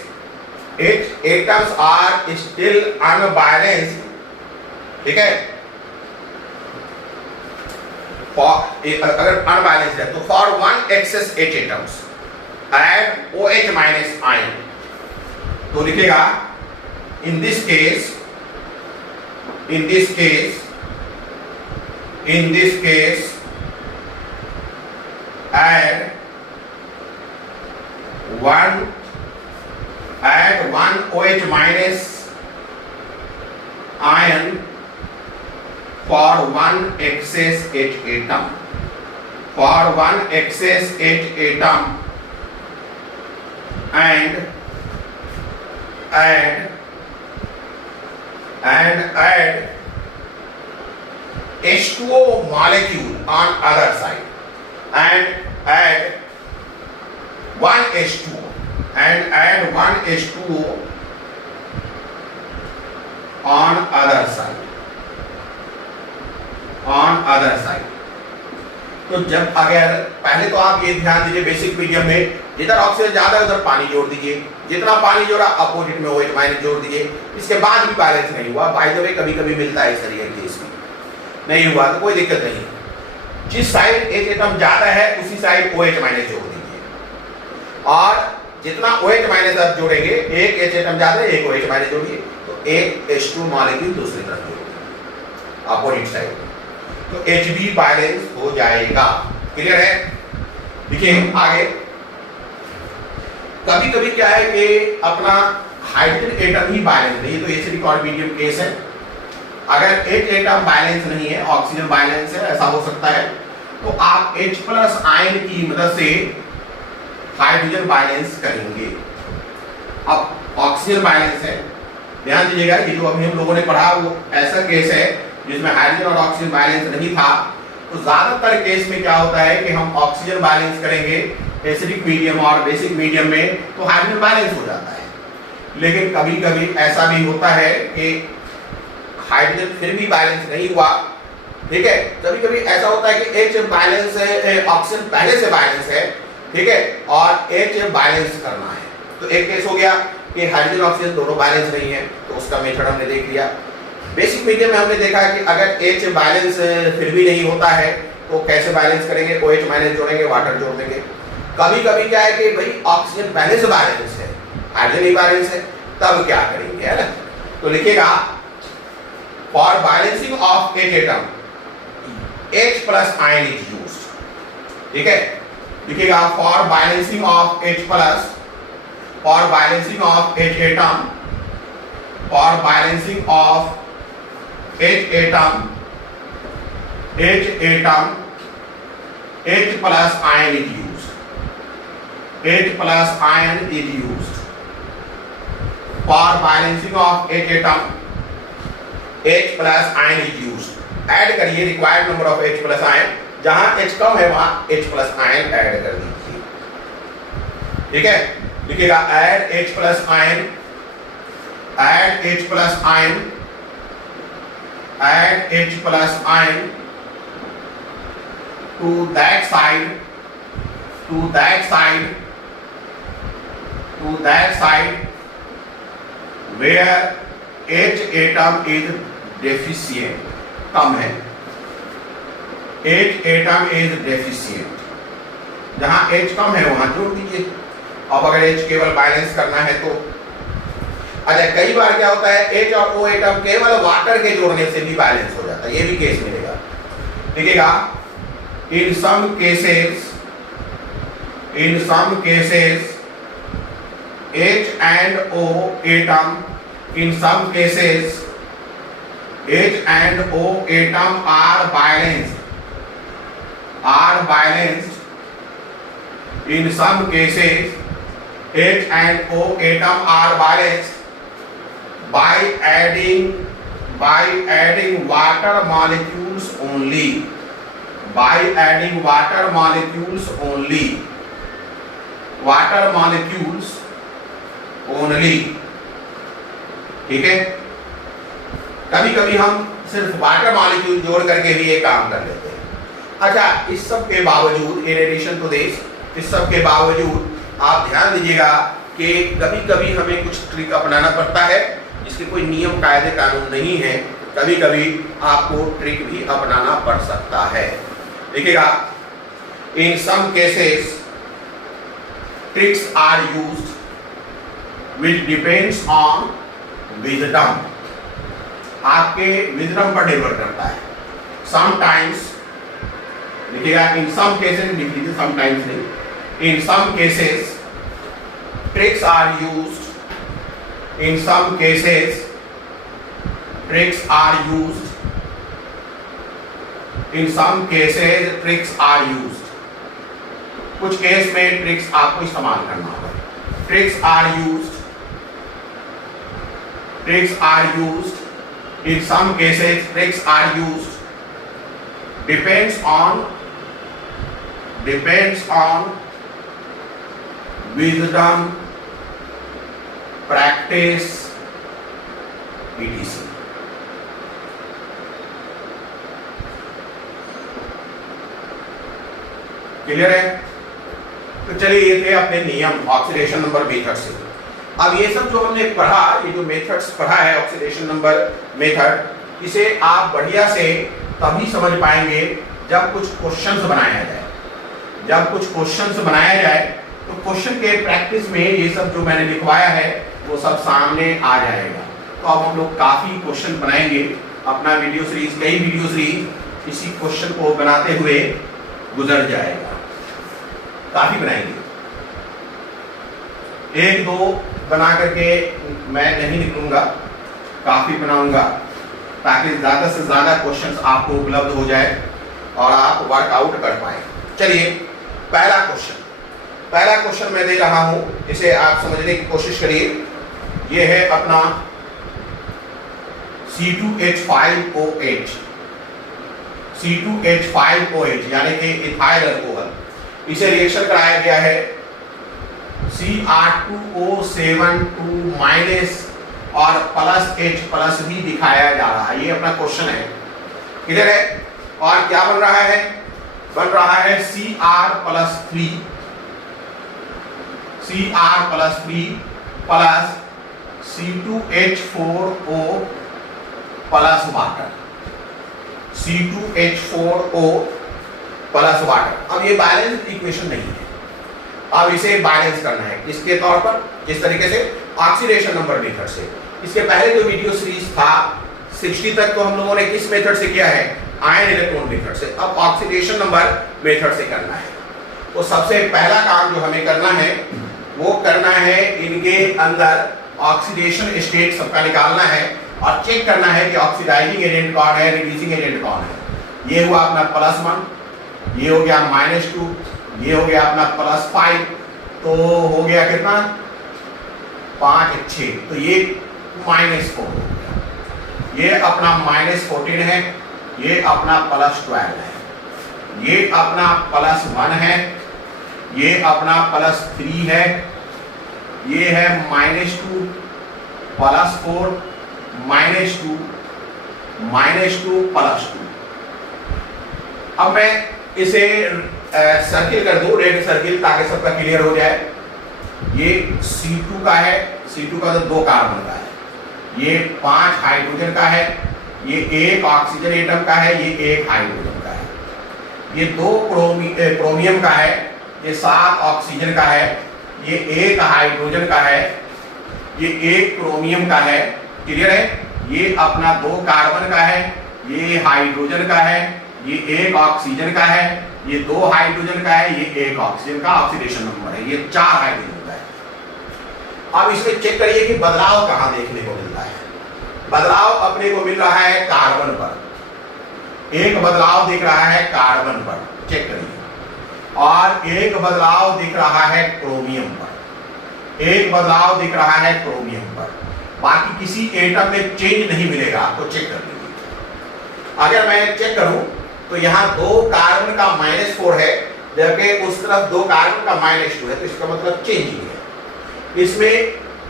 H atoms are still unbalanced, ठीक है, अगर unbalanced है तो for one excess H atoms add OH minus ion, तो लिखेगा in this case, in this case, in this case add 1 add 1 OH minus ion for 1 excess H atom. For 1 excess H atom and add H2O molecule on other side, and add 1 H2O and add 1 H2O on other side. तो जब अगर पहले तो आप ये ध्यान दीजिए basic medium में जिधर ऑक्सीजन ज्यादा है उधर पानी जोड़ दीजिए, जितना पानी जोड़ा अपोजिट में OH माइनस जोड़ दीजिए। इसके बाद भी बैलेंस नहीं हुआ, बाय द वे कभी कभी मिलता है इस तरीके के केस में, नहीं हुआ तो कोई दिक्कत नहीं। जिस साइड H एटम ज्यादा है उसी साइड OH माइनस जोड़ दीजिए, और जितना OH माइनस आप जोड़ेंगे, एक H एटम ज्यादा है एक OH माइनस जोड़िए तो एक H2 मॉलिक्यूल दूसरी तरफ जोड़िए अपोजिट साइड, तो Hb बैलेंस हो जाएगा। क्लियर है? देखिए आगे कभी कभी क्या है कि अपना हाइड्रोजन एटम ही बैलेंस नहीं है, तो एसिडिक और मीडियम केस है। अगर H एटम बैलेंस नहीं है, ऑक्सीजन बैलेंस है, ऐसा हो सकता है, तो आप H प्लस आयन की मदद से हाइड्रोजन बैलेंस करेंगे। अब ऑक्सीजन बैलेंस है, ध्यान दीजिएगा ये जो अभी हम लोगों ने पढ़ा वो ऐसा केस है जिसमें हाइड्रोजन और ऑक्सीजन बैलेंस नहीं था। तो ज्यादातर केस में क्या होता है कि हम ऑक्सीजन बैलेंस करेंगे एसिडिक मीडियम और बेसिक मीडियम में, तो हाइड्रोजन बैलेंस हो जाता है। लेकिन कभी कभी ऐसा भी होता है कि हाइड्रोजन फिर भी बैलेंस नहीं हुआ, ठीक है। कभी कभी ऐसा होता है कि H बैलेंस है, ऑक्सीजन पहले से बैलेंस है, ठीक है, और H बैलेंस करना है। तो एक केस हो गया कि हाइड्रोजन ऑक्सीजन दोनों बैलेंस नहीं है, तो उसका मेथड हमने देख लिया। बेसिक मीडियम में हमने देखा कि अगर H बैलेंस फिर भी नहीं होता है तो कैसे बैलेंस करेंगे, OH माइनस जोड़ेंगे, वाटर जोड़ देंगे। कभी कभी क्या है कि भाई ऑक्सीजन पहले से बैलेंस है, हाइड्रोजन ही बैलेंस है, तब क्या करेंगे, है ना। तो लिखिएगा for balancing of H atom H plus ion is used, ठीक है। लिखिएगा for balancing of H plus, for balancing of H atom, for balancing of H atom H plus ion is used. H plus ion is used for balancing of H atom. H plus ion is used. Add करिए required number of H plus ion, जहां H कम है वहां H plus ion add कर दीजिए, ठीक है। लिखिएगा add H plus ion, add H plus ion, add H plus ion to that side, to that side, to that side where H atom is deficient, कम है, H atom is deficient, जहां H कम है वहां जोड़ दीजिए। अब अगर H केवल बैलेंस करना है तो अच्छा, कई बार क्या होता है H और O एटम केवल वाटर के जोड़ने से भी बैलेंस हो जाता है, ये भी केस मिलेगा। लिखिएगा in some cases H and O atom, in some cases H and O atom are balanced, in some cases H and O atom are balanced by adding water molecules only, by adding water molecules only, ठीक है। कभी कभी हम सिर्फ water molecule जोड़ करके भी ये काम कर लेते हैं। अच्छा, इस सब के बावजूद, इन एडिशन टू दिस, इस सब के बावजूद आप ध्यान दीजिएगा कि कभी कभी हमें कुछ ट्रिक अपनाना पड़ता है, जिसके कोई नियम कायदे कानून नहीं है। कभी कभी आपको ट्रिक भी अपनाना पड़ सकता है। देखिएगा in some cases tricks are used which depends on wisdom, आपके विजडम पर निर्भर करता है। Sometimes लिखिएगा in some cases, लिख लीजिए sometimes नहीं, in some cases tricks are used In some cases, tricks are used. In some cases, tricks are used. कुछ केस में ट्रिक्स आपको इस्तेमाल करना होगा. Tricks are used. Tricks are used. In some cases, tricks are used. Depends on wisdom, practice, etc. Clear है? तो चलिए ये थे अपने नियम ऑक्सीडेशन नंबर मेथड से. अब ये सब जो हमने पढ़ा, ये जो मेथड्स पढ़ा है ऑक्सीडेशन नंबर मेथड, इसे आप बढ़िया से तभी समझ पाएंगे जब कुछ क्वेश्चंस बनाया जाए. जब कुछ क्वेश्चंस बनाया जाए तो क्वेश्चन के प्रैक्टिस में ये सब जो मैंने लिखवाया है वो सब सामने आ जाएगा. तो अब हम लोग काफी क्वेश्चन बनाएंगे. अपना वीडियो सीरीज, कई वीडियो सीरीज इसी क्वेश्चन को बनाते हुए गुजर जाएगा. काफी बनाएंगे. एक दो बना करके मैं नहीं निकलूंगा, काफी बनाऊंगा ताकि ज्यादा से ज्यादा क्वेश्चंस आपको उपलब्ध हो जाए और आप वर्कआउट कर पाए. चलिए पहला क्वेश्चन मैं दे रहा हूं, इसे आप समझने की कोशिश करिए. ये है अपना C2H5OH. C2H5OH यानी कि इथाइल अल्कोहल. इसे रिएक्शन कराया गया है Cr2O72 माइनस और प्लस H प्लस भी दिखाया जा रहा है. ये अपना क्वेश्चन है. क्लियर है? और क्या बन रहा है? बन रहा है Cr+3 plus C2H4O plus water. C2H4O plus water. अब ये बैलेंस इक्वेशन नहीं है. अब इसे बैलेंस करना है. किसके तौर पर? किस तरीके से? ऑक्सीडेशन नंबर मेथड से. इसके पहले जो वीडियो सीरीज था 60 तक तो हम लोगों ने किस मेथड से किया है? आयन इलेक्ट्रॉन मेथड से. अब ऑक्सीडेशन नंबर मेथड से करना है. तो सबसे पहला काम जो हमें करना है वो करना है इनके अंदर ऑक्सीडेशन स्टेट सबका निकालना है और चेक करना है कि ऑक्सीडाइजिंग एजेंट कौन है, रिड्यूसिंग एजेंट कौन है. ये हुआ अपना +1, ये हो गया -2, ये हो गया अपना +5, तो हो गया कितना? 5 6. तो ये -4 हो गया. ये अपना -14 है, ये अपना +12 है, ये अपना +1 है, ये अपना +3 है, ये है -2 +4 -2 -2 +2. अब मैं इसे सर्किल कर दूं, रेड सर्किल, ताकि सबका क्लियर हो जाए. ये C2 का है. C2 का तो 2 कार्बन का है. ये 5 हाइड्रोजन का है. ये 1 ऑक्सीजन एटम का है. ये 1 हाइड्रोजन का है. ये 2 क्रोमियम का है. ये 7 ऑक्सीजन का है. ये 1 हाइड्रोजन का है. ये 1 क्रोमियम का है. क्लियर है? ये अपना 2 कार्बन का है. ये हाइड्रोजन का है. ये 1 ऑक्सीजन का है. ये 2 हाइड्रोजन का है. ये 1 ऑक्सीजन का ऑक्सीडेशन नंबर है. ये 4 हाइड्रोजन का है. अब इसमें चेक करिए कि बदलाव कहां देखने को मिलता है. बदलाव अपने को मिल रहा है कार्बन पर. एक बदलाव दिख रहा है कार्बन पर, चेक करिए. और एक बदलाव दिख रहा है क्रोमियम पर. एक बदलाव दिख रहा है क्रोमियम पर. बाकी किसी एटम में चेंज नहीं मिलेगा. आपको चेक कर लीजिए. अगर मैं चेक करूं तो यहाँ 2 कार्बन का -4 है, जबकि उस तरफ 2 कार्बन का -2 है. तो इसका मतलब चेंजिंग है. इसमें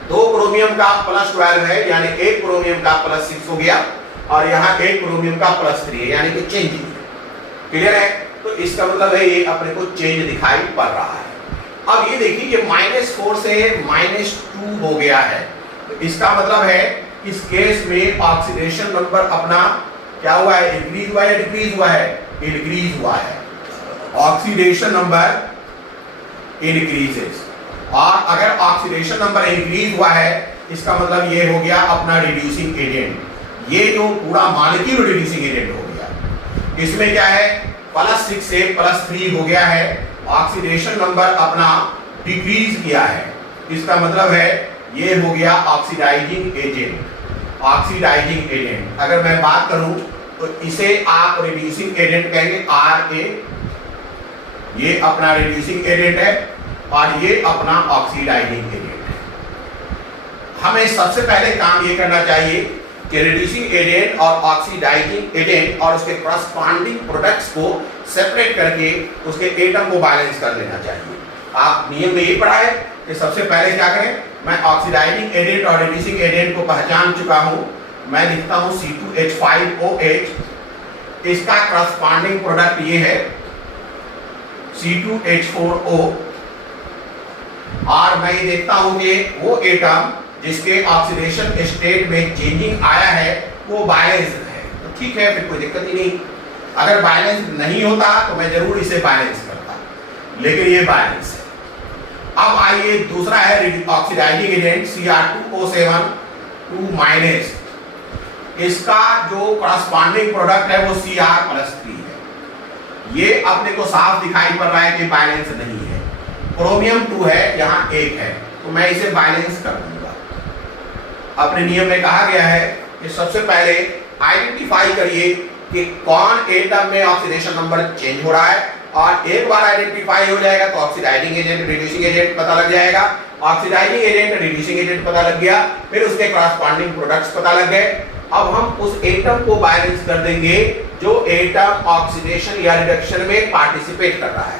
2 क्रोमियम का +12 है, यानी 1 क्रोमियम का +6 हो गया, और यहाँ 1 क्रोमियम का +3 है, यानी कि चेंजिंग है. क्लियर है? तो इसका मतलब है ये अपने को चेंज दिखाई पड़ रहा है. अब ये देखिए कि -4 से -2 हो गया है. तो इसका मतलब है इस केस में ऑक्सीडेशन नंबर अपना क्या हुआ है? इंक्रीज हुआ है या डिक्रीज हुआ है? इंक्रीज हुआ है. Oxidation number increases. और अगर ऑक्सीडेशन नंबर इंक्रीज हुआ है इसका मतलब ये हो गया अपना रिड्यूसिंग एजेंट. ये जो पूरा मॉलिक्यूल रिड्यूसिंग एजेंट हो गया. इसमें क्या है? +6 से +3 हो गया है. ऑक्सीडेशन नंबर अपना डिक्रीज किया है. इसका मतलब है ये हो गया ऑक्सीडाइजिंग एजेंट। ऑक्सीडाइजिंग एजेंट अगर मैं बात करूं तो इसे आप रिड्यूसिंग एजेंट कहेंगे, RA, ये अपना रिड्यूसिंग एजेंट है और ये अपना ऑक्सीडाइजिंग एजेंट है। हमें सबसे पहले काम ये करना चाहिए कि रिड्यूसिंग एजेंट और ऑक्सीडाइजिंग एजेंट और उसके करस्पॉन्डिंग प्रोडक्ट्स को सेपरेट करके उसके एटम को बैलेंस कर लेना चाहिए। आप नियम में ये पढ़ा है कि सबसे पहले क्या करें, मैं ऑक्सीडाइजिंग एजेंट और रिड्यूसिंग एजेंट को पहचान चुका हूं, मैं लिखता हूं C2H5OH, इसका करस्पॉन्डिंग प्रोडक्ट ये है C2H4O, और मैं ये देखता हूं कि वो एटम जिसके ऑक्सीडेशन स्टेट में चेंजिंग आया है वो बैलेंस्ड है, तो ठीक है, फिर कोई दिक्कत ही नहीं। अगर बैलेंस नहीं होता तो मैं जरूर इसे बैलेंस करता, लेकिन ये बैलेंस है। अब आइए दूसरा है ऑक्सीडाइजिंग एजेंट Cr2O7 2-, इसका जो करस्पॉन्डिंग प्रोडक्ट है वो Cr+3 है। ये अपने को साफ दिखाई पड़ रहा है कि बैलेंस नहीं है। क्रोमियम 2 है, यहाँ 1 है, तो मैं इसे बैलेंस कर दूंगा। अपने नियम में कहा गया है कि सबसे पहले आइडेंटिफाई करिए कि कौन एटम में ऑक्सीडेशन नंबर चेंज हो रहा है, और एक बार आइडेंटिफाई हो जाएगा तो ऑक्सीडाइजिंग एजेंट, रिड्यूसिंग एजेंट पता लग जाएगा। ऑक्सीडाइजिंग एजेंट, रिड्यूसिंग एजेंट पता लग गया, फिर उसके करस्पॉन्डिंग प्रोडक्ट्स पता लग गए। अब हम उस एटम को बैलेंस कर देंगे जो एटम ऑक्सीडेशन या रिडक्शन में पार्टिसिपेट कर रहा है।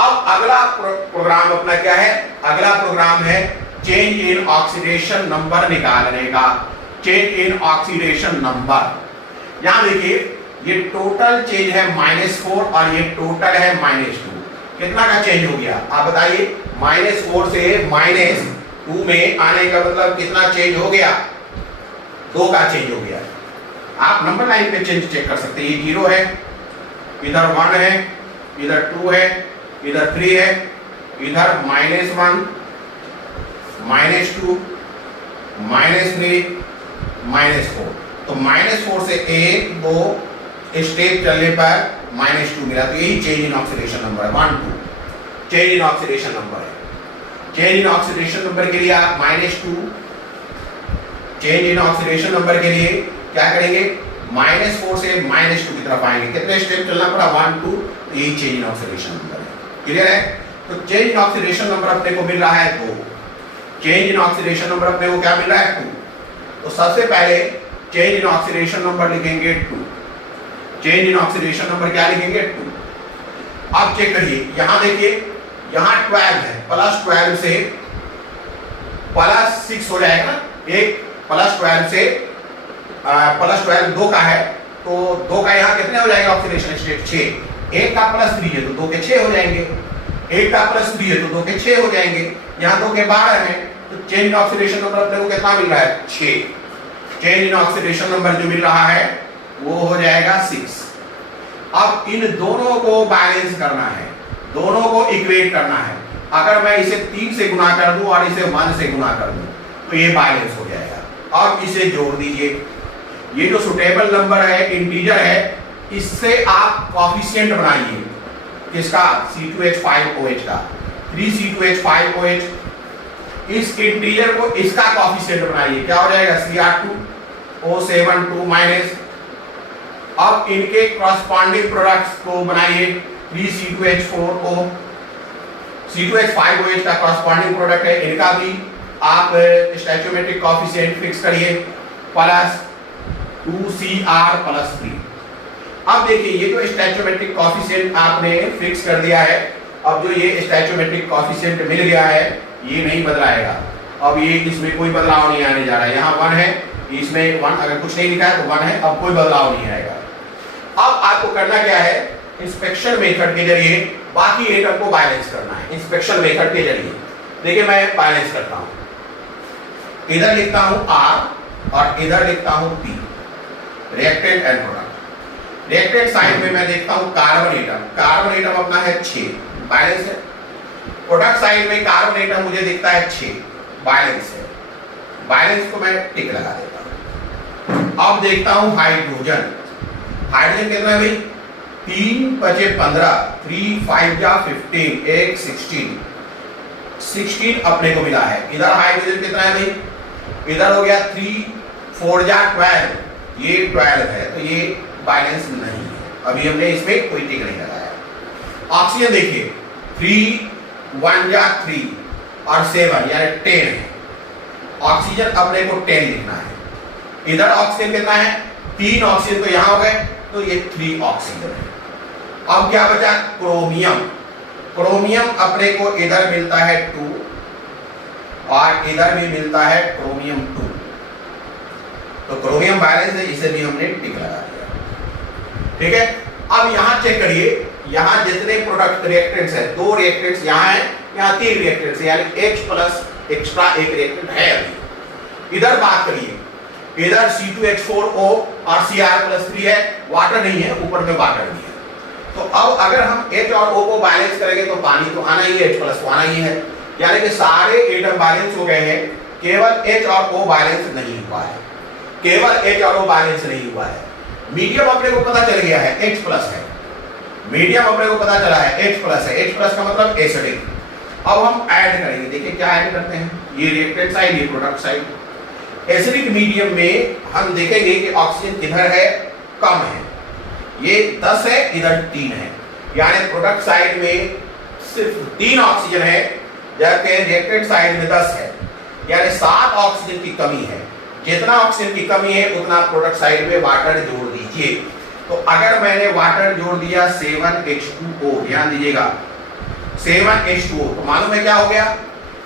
अब अगला प्रोग्राम अपना क्या है, अगला प्रोग्राम है चेंज इन ऑक्सीडेशन नंबर निकालने का। चेंज इन ऑक्सीडेशन नंबर, यहां देखिए ये टोटल चेंज है -4 और ये टोटल है -2। कितना का चेंज हो गया आप बताइए? -4 से -2 में आने का मतलब कितना चेंज हो गया? 2 का चेंज हो गया। आप नंबर लाइन पे चेंज चेक कर सकते हैं। ये 0 है, इधर 1 है, इधर 2 है, इधर 3 है, इधर -1, -2, -3, -4। तो -4 से 1 2 स्टेप चलने पर -2 मिला, तो यही चेंज इन ऑक्सीडेशन नंबर है। 1 2 चेंज इन ऑक्सीडेशन नंबर है। चेंज इन ऑक्सीडेशन नंबर के लिए आप -2 चेंज इन ऑक्सीडेशन नंबर के लिए क्या करेंगे? -4 से -2 की तरफ आएंगे। कितने स्टेप चलना पड़ा? 1 2, तो यही चेंज इन ऑक्सीडेशन नंबर है। क्लियर है? तो चेंज इन ऑक्सीडेशन नंबर अपने को मिल रहा है 2। चेंज इन ऑक्सीडेशन नंबर अपने को क्या मिल रहा है? 2। तो सबसे पहले चेंज इन ऑक्सीडेशन नंबर लिखेंगे 2। चेंज इन ऑक्सीडेशन नंबर क्या लिखेंगे? 2। अब चेक करिए, यहां देखिए, यहां 12 है, +12 से +6 हो जाएगा। एक +12 से +12 2 का है, तो 2 का यहाँ कितने हो जाएगा ऑक्सीडेशन स्टेट? 6। 1 का +3 है तो 2 के 6 हो जाएंगे। 1 का +3 है तो 2 के 6 हो जाएंगे। यहाँ 2 के 12 है, तो चेंज इन ऑक्सीडेशन नंबर अपने को कितना मिल रहा है? 6। चेंज इन ऑक्सीडेशन नंबर जो मिल रहा है वो हो जाएगा 6। अब इन दोनों को बैलेंस करना है, दोनों को इक्वेट करना है। अगर मैं इसे 3 से गुना कर दूं और इसे 1 से गुना कर दूं तो ये बैलेंस हो जाएगा। अब इसे जोड़ दीजिए। ये जो सुटेबल नंबर है, इंटीजर है, इससे आप कोएफिशिएंट बनाइए। किसका? C2H5OH का। 3C2H5OH, इस इंटीजर को इसका कोएफिशिएंट बनाइए। क्या हो जाएगा? Cr2O7 2-। अब इनके करस्पॉन्डिंग प्रोडक्ट्स को बनाइए। 3C2H4O, C2H5OH का करस्पॉन्डिंग प्रोडक्ट है, इनका भी आप स्टोइचोमेट्रिक कोएफिशिएंट फिक्स करिए +2Cr+3। अब देखिए, ये जो स्टोइचोमेट्रिक कोएफिशिएंट आपने फिक्स कर दिया है, अब जो ये स्टोइचोमेट्रिक कोएफिशिएंट मिल गया है ये नहीं बदलाएगा। अब ये इसमें कोई बदलाव नहीं आने जा रहा है। यहाँ 1 है, इसमें 1 अगर कुछ नहीं लिखा है तो 1 है, अब कोई बदलाव नहीं आएगा। अब आपको करना क्या है? इंस्पेक्शन मेथड के जरिए बाकी एटम को बैलेंस करना है। इंस्पेक्शन मेथड के जरिए देखिए, मैं बैलेंस करता हूं। इधर लिखता हूं R और इधर लिखता हूं P, reactant and product. Reactant side में मैं देखता हूं कार्बन एटम। कार्बन एटम अपना है 6, बैलेंस है। प्रोडक्ट साइड में कार्बन एटम मुझे दिखता है 6, बैलेंस है। बैलेंस को मैं टिक लगा देता हूं। अब देखता हूं हाइड्रोजन। हाइड्रोजन कितना है भाई? 3 × 5 = 15, 3 × 5 = 15, 1 16। 16 अपने को मिला है। इधर हाइड्रोजन कितना है भाई, इधर हो गया 3 4 जा 12, ये 12 है, तो ये बैलेंस नहीं है, अभी हमने इसमें कोई टिक नहीं लगाया। ऑक्सीजन देखिए 3 1 जा 3 और 7 यानी 10 है, ऑक्सीजन अपने को 10 लिखना है। इधर ऑक्सीजन कितना है, 3 ऑक्सीजन तो यहां हो गए, तो ये 3 ऑक्सीजन है। अब क्या बचा, क्रोमियम। क्रोमियम अपने को इधर मिलता है 2 और इधर भी मिलता है क्रोमियम 2, तो क्रोमियम बैलेंस है, इसे भी हमने टिक लगा दिया। ठीक है, अब यहां चेक करिए, यहां जितने प्रोडक्ट रिएक्टेंट्स है, 2 रिएक्टेंट्स यहां है, यहां 3 रिएक्टेंट्स यानी H प्लस एक्स्ट्रा एक रिएक्टेंट है अभी। इधर बात करिए, इधर C2H4O और Cr+3 है, वाटर नहीं है, ऊपर में वाटर नहीं है। तो अब अगर हम H और O को बैलेंस करेंगे तो पानी तो आना ही है, H+ तो आना ही है, यानी कि सारे एटम बैलेंस हो गए हैं, केवल H और O बैलेंस नहीं हुआ है, केवल H और O बैलेंस नहीं हुआ है। मीडियम अपने को पता चल गया है H+ है, मीडियम अपने को पता चला है H+ है, H+ का मतलब एसिडिक। अब हम ऐड करेंगे, देखिए क्या ऐड करते हैं, ये रिएक्टेंट साइड, ये प्रोडक्ट साइड। एसिडिक मीडियम में हम देखेंगे कि ऑक्सीजन किधर है, कम है, ये 10 है, इधर 3 है, यानी प्रोडक्ट साइड में सिर्फ 3 ऑक्सीजन है, जबकि रिएक्टेंट साइड में 10 है, यानी 7 ऑक्सीजन की कमी है। जितना ऑक्सीजन की कमी है उतना प्रोडक्ट साइड में वाटर जोड़ दीजिए। तो अगर मैंने वाटर जोड़ दिया 7H2O, ध्यान दीजिएगा 7H2O, तो मालूम है क्या हो गया,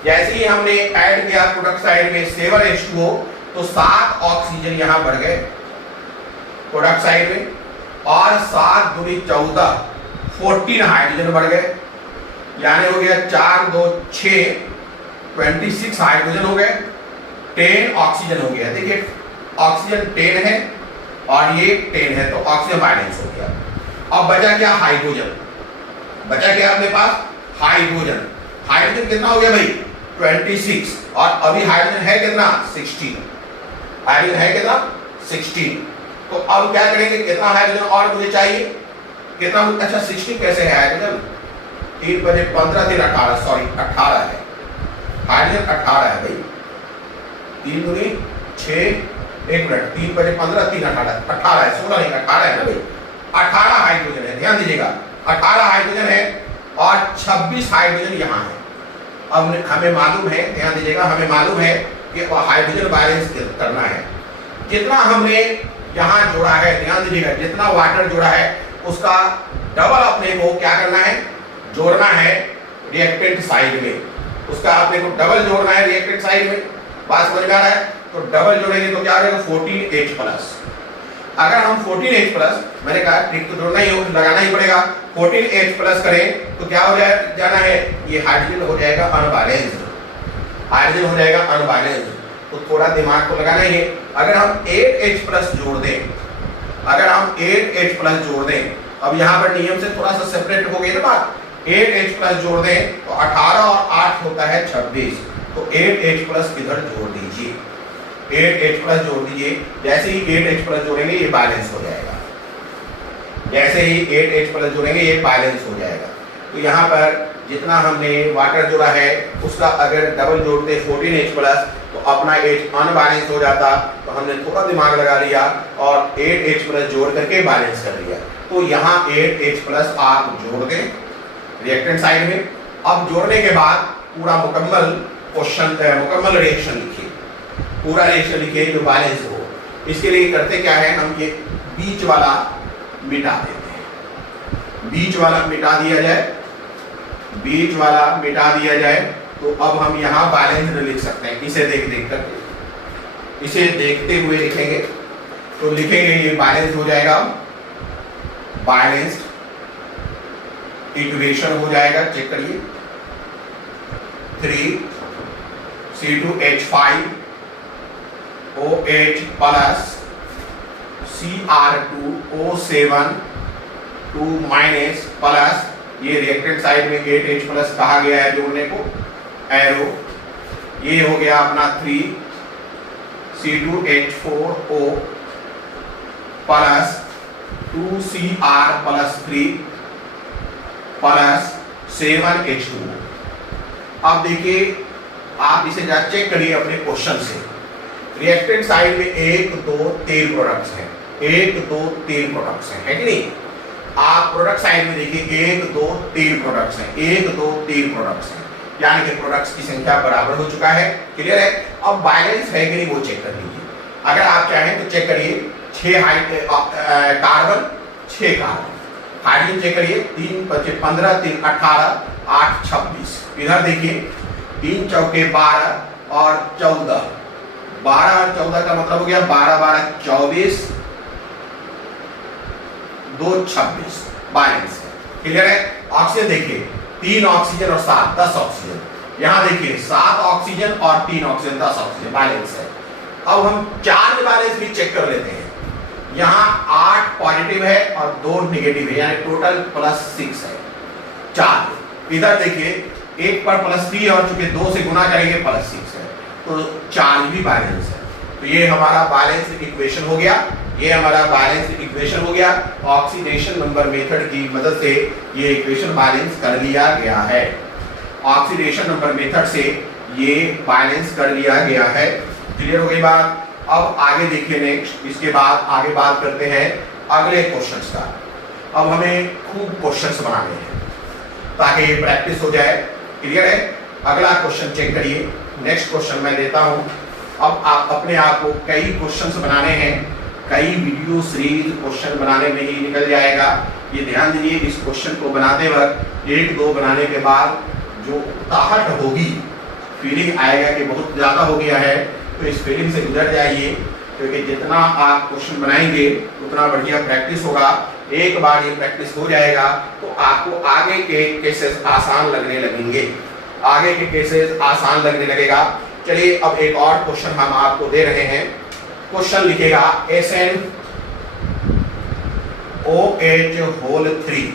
जैसे ही हमने ऐड किया प्रोडक्ट साइड में 7H2O, तो 7 ऑक्सीजन यहां बढ़ गए प्रोडक्ट साइड में, और 7 दूनी 14 14 हाइड्रोजन बढ़ गए, यानी हो गया 4 2 6 26 हाइड्रोजन हो गए, 10 ऑक्सीजन हो गया। देखिए ऑक्सीजन 10 है और ये 10 है, तो ऑक्सीजन बैलेंस हो गया। अब बचा क्या, हाइड्रोजन। बचा क्या अपने पास, हाइड्रोजन। हाइड्रोजन कितना हो गया भाई, 26, और अभी हाइड्रोजन है कितना, 16, हाइड्रोजन है कितना, 16। तो अब क्या करेंगे, कितना हाइड्रोजन और मुझे चाहिए, कितना, अच्छा 16 कैसे है हाइड्रोजन, 3 बजे 15 3 18, सॉरी 18 है हाइड्रोजन, 18 है भाई, 3 दूनी 6, 1 मिनट, 3 बजे 15 3 18, 18 है, 16 नहीं 18 है ना भाई, 18 हाइड्रोजन है, ध्यान दीजिएगा 18 हाइड्रोजन है और 26 हाइड्रोजन यहाँ है। अब हमें मालूम है, ध्यान दीजिएगा, हमें मालूम है कि हाइड्रोजन बैलेंस करना है। जितना हमने यहाँ जोड़ा है, ध्यान दीजिएगा, जितना वाटर जोड़ा है उसका डबल अपने को क्या करना है, जोड़ना है रिएक्टेंट साइड में, उसका अपने को डबल जोड़ना है रिएक्टेंट साइड में। बात समझ में आ रहा है, तो डबल जोड़ेंगे तो क्या होगा, 14H+। अगर हम 14H+, मैंने कहा टिक तो जोड़ना ही हो, लगाना ही पड़ेगा, 14H+ करें तो क्या हो जाना है, ये हाइड्रोजन हो जाएगा अनबैलेंस्ड, हाइड्रोजन हो जाएगा अनबैलेंस्ड। तो थोड़ा दिमाग को लगाना ही है। अगर हम 8H+ जोड़ दें, अगर हम 8H+ जोड़ दें, अब यहाँ पर नियम से थोड़ा सा सेपरेट हो गई ना बात, 8H+ जोड़ दें तो 18 और 8 होता है 26, तो 8H+ इधर जोड़ दीजिए, 8H+ जोड़ दीजिए। जैसे ही 8H+ जोड़ेंगे ये बैलेंस हो जाएगा, जैसे ही 8H+ जोड़ेंगे ये बैलेंस हो जाएगा। तो यहाँ पर जितना हमने वाटर जोड़ा है उसका अगर डबल जोड़ते 14H+, तो अपना H अनबैलेंस हो जाता, तो हमने थोड़ा दिमाग लगा लिया और 8H+ जोड़ करके बैलेंस कर लिया। तो यहाँ 8H+ आप जोड़ दें रिएक्टेंट साइड में। अब जोड़ने के बाद पूरा मुकम्मल क्वेश्चन, मुकम्मल रिएक्शन लिखिए, पूरा रिएक्शन लिखिए जो बैलेंस हो। इसके लिए करते क्या है, हम ये बीच वाला मिटा देते हैं, बीच वाला मिटा दिया जाए, बीच वाला मिटा दिया जाए, तो अब हम यहाँ बैलेंस लिख सकते हैं। इसे देख कर, इसे देखते हुए लिखेंगे, तो लिखेंगे ये बैलेंस हो जाएगा, बैलेंस्ड इक्वेशन हो जाएगा, चेक करिए, 3C2H5OH plus Cr2O7 2 minus plus, ये रिएक्टेंट साइड में 8H+ कहा गया है जोड़ने को, एरो, ये हो गया अपना 3C2H4O plus 2Cr+3 plus 7H2O। अब देखिए आप इसे जा चेक करिए अपने क्वेश्चन से। रिएक्टेंट साइड में 1 2 3 प्रोडक्ट्स हैं, 1 2 3 प्रोडक्ट्स हैं, है कि नहीं। आप प्रोडक्ट साइड में देखिए 1 2 3 प्रोडक्ट्स हैं, 1 2 3 प्रोडक्ट्स हैं, यानी कि प्रोडक्ट्स की संख्या बराबर हो चुका है। क्लियर है। अब बैलेंस है कि नहीं वो चेक कर लीजिए। अगर आप चाहें तो चेक करिए 6 कार्बन 6 कार्बन, हाइड्रोजन चेक करिए 3 5 15 3 18 8 26। इधर देखिए 3 चौके 12 और 14, 12 और 14 का मतलब हो गया 12 12 24 2 26 बैलेंस है। क्लियर है। ऑक्सीजन देखिए 3 ऑक्सीजन और 7 10 ऑक्सीजन, यहां देखिए 7 ऑक्सीजन और 3 ऑक्सीजन 10 ऑक्सीजन बैलेंस है। अब हम चार्ज बैलेंस भी चेक कर लेते हैं। यहाँ 8 पॉजिटिव है और 2 नेगेटिव है, यानी टोटल +6 है चार्ज। इधर देखिए 1 पर +3 और चूंकि 2 से गुना करेंगे +6 है, तो चार्ज भी बैलेंस है। तो ये हमारा बैलेंस इक्वेशन हो गया, ये हमारा बैलेंस इक्वेशन हो गया। ऑक्सीडेशन नंबर मेथड की मदद से ये इक्वेशन बैलेंस कर लिया गया है। ऑक्सीडेशन नंबर मेथड से ये बैलेंस कर लिया गया है। क्लियर हो गई बात। अब आगे देखिए नेक्स्ट, इसके बाद आगे बात करते हैं अगले क्वेश्चंस का। अब हमें खूब क्वेश्चंस बनाने हैं ताकि ये प्रैक्टिस हो जाए। क्लियर है। अगला क्वेश्चन चेक करिए। नेक्स्ट क्वेश्चन मैं देता हूं। अब आप अपने आप को कई क्वेश्चंस बनाने हैं, कई वीडियो सीरीज क्वेश्चन बनाने में ही निकल जाएगा। ये ध्यान दीजिए, इस क्वेश्चन को बनाते वक्त 1 2 बनाने के बाद जो उकताहट होगी, फीलिंग आएगा कि बहुत ज्यादा हो गया है, तो इस फीलिंग से गुजर जाइए, क्योंकि जितना आप क्वेश्चन बनाएंगे उतना बढ़िया प्रैक्टिस होगा। एक बार ये प्रैक्टिस हो जाएगा तो आपको आगे के केसेस आसान लगने लगेंगे, आगे के केसेस आसान लगने लगेगा। चलिए अब एक और क्वेश्चन हम आपको दे रहे हैं। क्वेश्चन लिखेगा SnOH3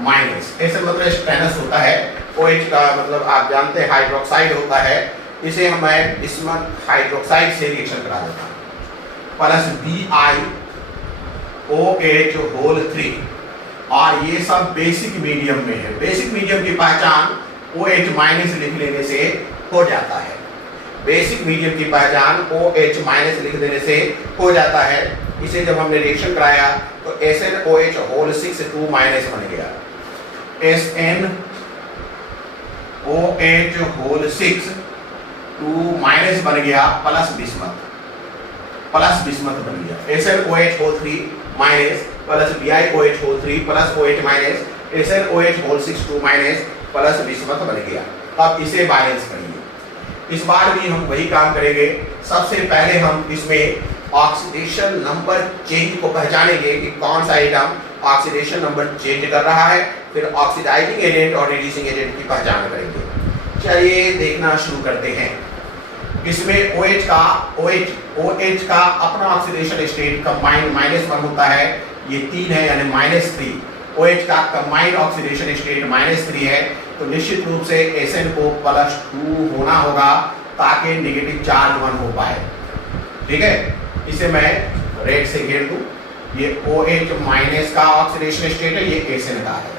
माइनस, ऐसे मतलब स्टेनस होता है, OH का मतलब आप जानते हैं हाइड्रोक्साइड होता है, इसे मैं बिस्मथ हाइड्रोक्साइड से रिएक्शन करा देता हूं, प्लस BiOH3, और ये सब बेसिक मीडियम में है। बेसिक मीडियम की पहचान OH माइनस लिख लेने से हो जाता है। बेसिक मीडियम की पहचान OH माइनस लिख देने से हो जाता है। इसे जब हमने रिएक्शन कराया तो SnOH6 2 माइनस बन गया, SnOH6 2 माइनस बन गया, प्लस बिस्मथ बन गया, SnOH3 minus plus BiOH3 plus OH minus SnOH6 2 minus plus bismuth बन गया। अब इसे बैलेंस करिए। इस बार भी हम वही काम करेंगे। सबसे पहले हम इसमें ऑक्सीडेशन नंबर चेंज को पहचानेंगे कि कौन सा आइटम ऑक्सीडेशन नंबर चेंज कर रहा है, फिर ऑक्सीडाइजिंग एजेंट और रिड्यूसिंग एजेंट की पहचान करेंगे। चलिए देखना शुरू करते हैं। इसमें OH का अपना ऑक्सीडेशन स्टेट कंबाइंड -1 होता है, ये 3 है यानी -3। OH का कंबाइंड ऑक्सीडेशन स्टेट -3 है, तो निश्चित रूप से Sn को +2 होना होगा ताकि नेगेटिव चार्ज 1 हो पाए। ठीक है, इसे मैं रेड से घेर दूं। ये OH माइनस का ऑक्सीडेशन स्टेट है, ये Sn का है।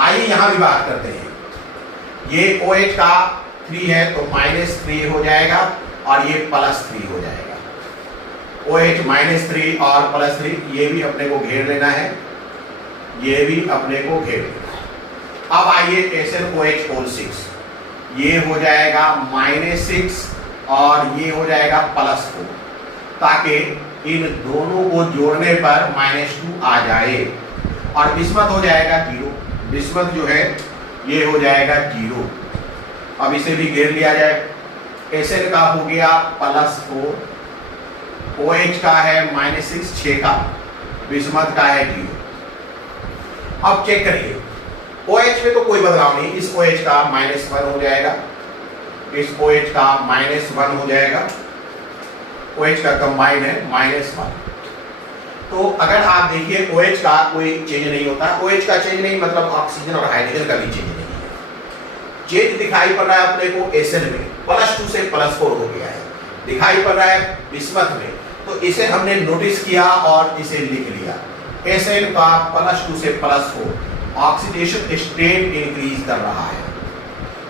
आइए यहां भी बात करते हैं। ये OH का 3 है तो -3 हो जाएगा और ये +3 हो जाएगा। OH -3 और +3 ये भी अपने को घेर लेना है, ये भी अपने को घेर लेना है। अब आइए SnOH6, ये हो जाएगा -6 और ये हो जाएगा +4, ताकि इन दोनों को जोड़ने पर -2 आ जाए और बिस्मथ हो जाएगा 0। बिस्मथ जो है ये हो जाएगा 0। अब इसे भी घेर लिया जाए। Sn का हो गया +4, OH का है -6 6 का, बिस्मथ का है 0। अब चेक करिए, OH में तो कोई बदलाव नहीं, इस OH का -1 हो जाएगा, इस OH का -1 हो जाएगा। OH का कंबाइन है -1। तो अगर आप देखिए OH का कोई चेंज नहीं होता। OH का चेंज नहीं मतलब ऑक्सीजन और हाइड्रोजन का भी चेंज नहीं है। चेंज दिखाई पड़ रहा है अपने को Sn में, +2 से +4 हो गया है, दिखाई पड़ रहा है बिस्मथ में, तो इसे हमने नोटिस किया और इसे लिख लिया। Sn का +2 से +4 ऑक्सीडेशन स्टेट इंक्रीज कर रहा है।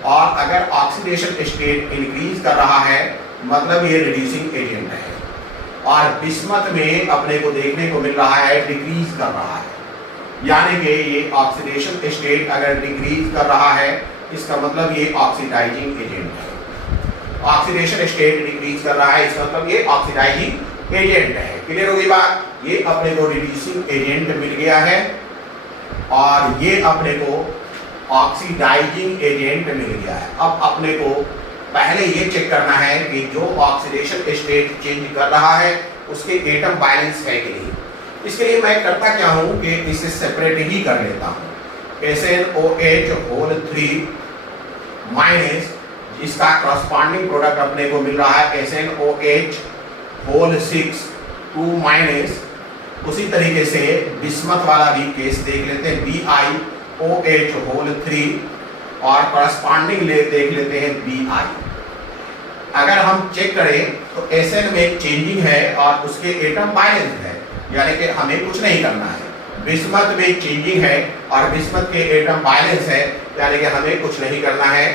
और अगर ऑक्सीडेशन स्टेट इंक्रीज कर रहा है मतलब ये रिड्यूसिंग एजेंट है, और बिस्मथ में अपने को देखने को मिल रहा है डिक्रीज कर रहा है, यानी कि ये ऑक्सीडेशन स्टेट अगर डिक्रीज कर रहा है इसका मतलब ये ऑक्सीडाइजिंग एजेंट है। ऑक्सीडेशन स्टेट डिक्रीज कर रहा है इसका मतलब ये ऑक्सीडाइजिंग एजेंट है। क्लियर होगी बात? ये अपने को रिड्यूसिंग एजेंट मिल गया है और ये अपने को ऑक्सीडाइजिंग एजेंट मिल गया है। अब अपने को पहले ये चेक करना है कि जो ऑक्सीडेशन स्टेट चेंज कर रहा है उसके एटम बैलेंस है कि नहीं। इसके लिए मैं करता क्या हूं कि इसे सेपरेट ही कर लेता हूं। SnOH होल 3 माइनस इसका करस्पॉन्डिंग प्रोडक्ट अपने को मिल रहा है SnOH होल 6 2 माइनस। उसी तरीके से बिस्मथ वाला भी केस देख लेते हैं BiOH होल 3 और करस्पॉन्डिंग देख लेते हैं Bi। अगर हम चेक करें तो Sn में चेंजिंग है और उसके एटम बैलेंस है, यानी कि हमें कुछ नहीं करना है। बिस्मथ में चेंजिंग है और बिस्मथ के एटम बैलेंस है, यानी कि हमें कुछ नहीं करना है।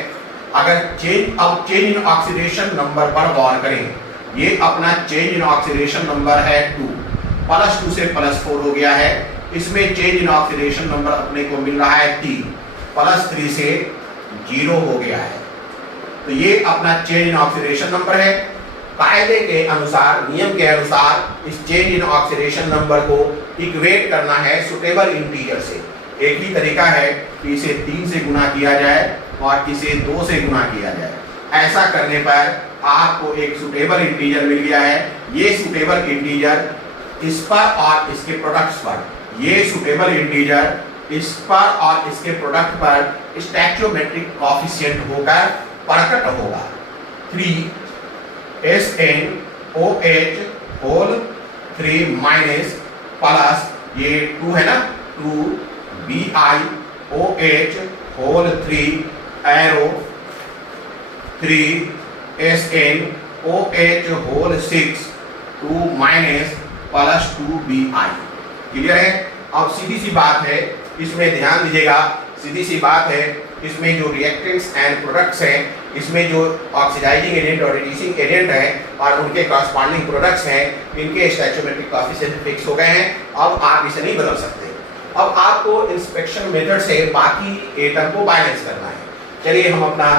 अगर चेंज इन ऑक्सीडेशन नंबर पर गौर करें, ये अपना चेंज इन ऑक्सीडेशन नंबर है 2 +2 से +4 हो गया है। इसमें चेंज इन ऑक्सीडेशन नंबर अपने को मिल रहा है 3 +3 से 0 हो गया है। तो ये अपना चेंज इन ऑक्सीडेशन नंबर है। कायदे के अनुसार, नियम के अनुसार इस चेंज इन ऑक्सीडेशन नंबर को इक्वेट करना है सुटेबल इंटीजर से। एक ही तरीका है कि इसे 3 से गुना किया जाए और इसे 2 से गुना किया जाए। ऐसा करने पर आपको एक सुटेबल इंटीजर मिल गया है। ये सुटेबल इंटीजर इस पर और इसके प्रोडक्ट्स पर, ये सुटेबल इंटीजर इस पर और इसके प्रोडक्ट पर स्टैचोमेट्रिक कोएफिशिएंट होकर प्रकट होगा। 3 SnOH होल 3 माइनस प्लस ये 2 है ना 2 BiOH whole 3 arrow 3 SnOH whole 6 2 minus +2 Bi। Clear है? अब सीधी सी बात है, इसमें ध्यान दीजिएगा, सीधी सी बात है, इसमें जो रिएक्टेंट्स एंड प्रोडक्ट्स हैं, इसमें जो ऑक्सीडाइजिंग एजेंट और रिड्यूसिंग एजेंट हैं और उनके कॉरस्पॉन्डिंग प्रोडक्ट्स हैं, इनके स्टैचोमेट्रिक कोएफिशिएंट फिक्स हो गए हैं। अब आप इसे नहीं बदल सकते। अब आपको इंस्पेक्शन मेथड से बाकी एटम को बैलेंस करना है। चलिए हम अपना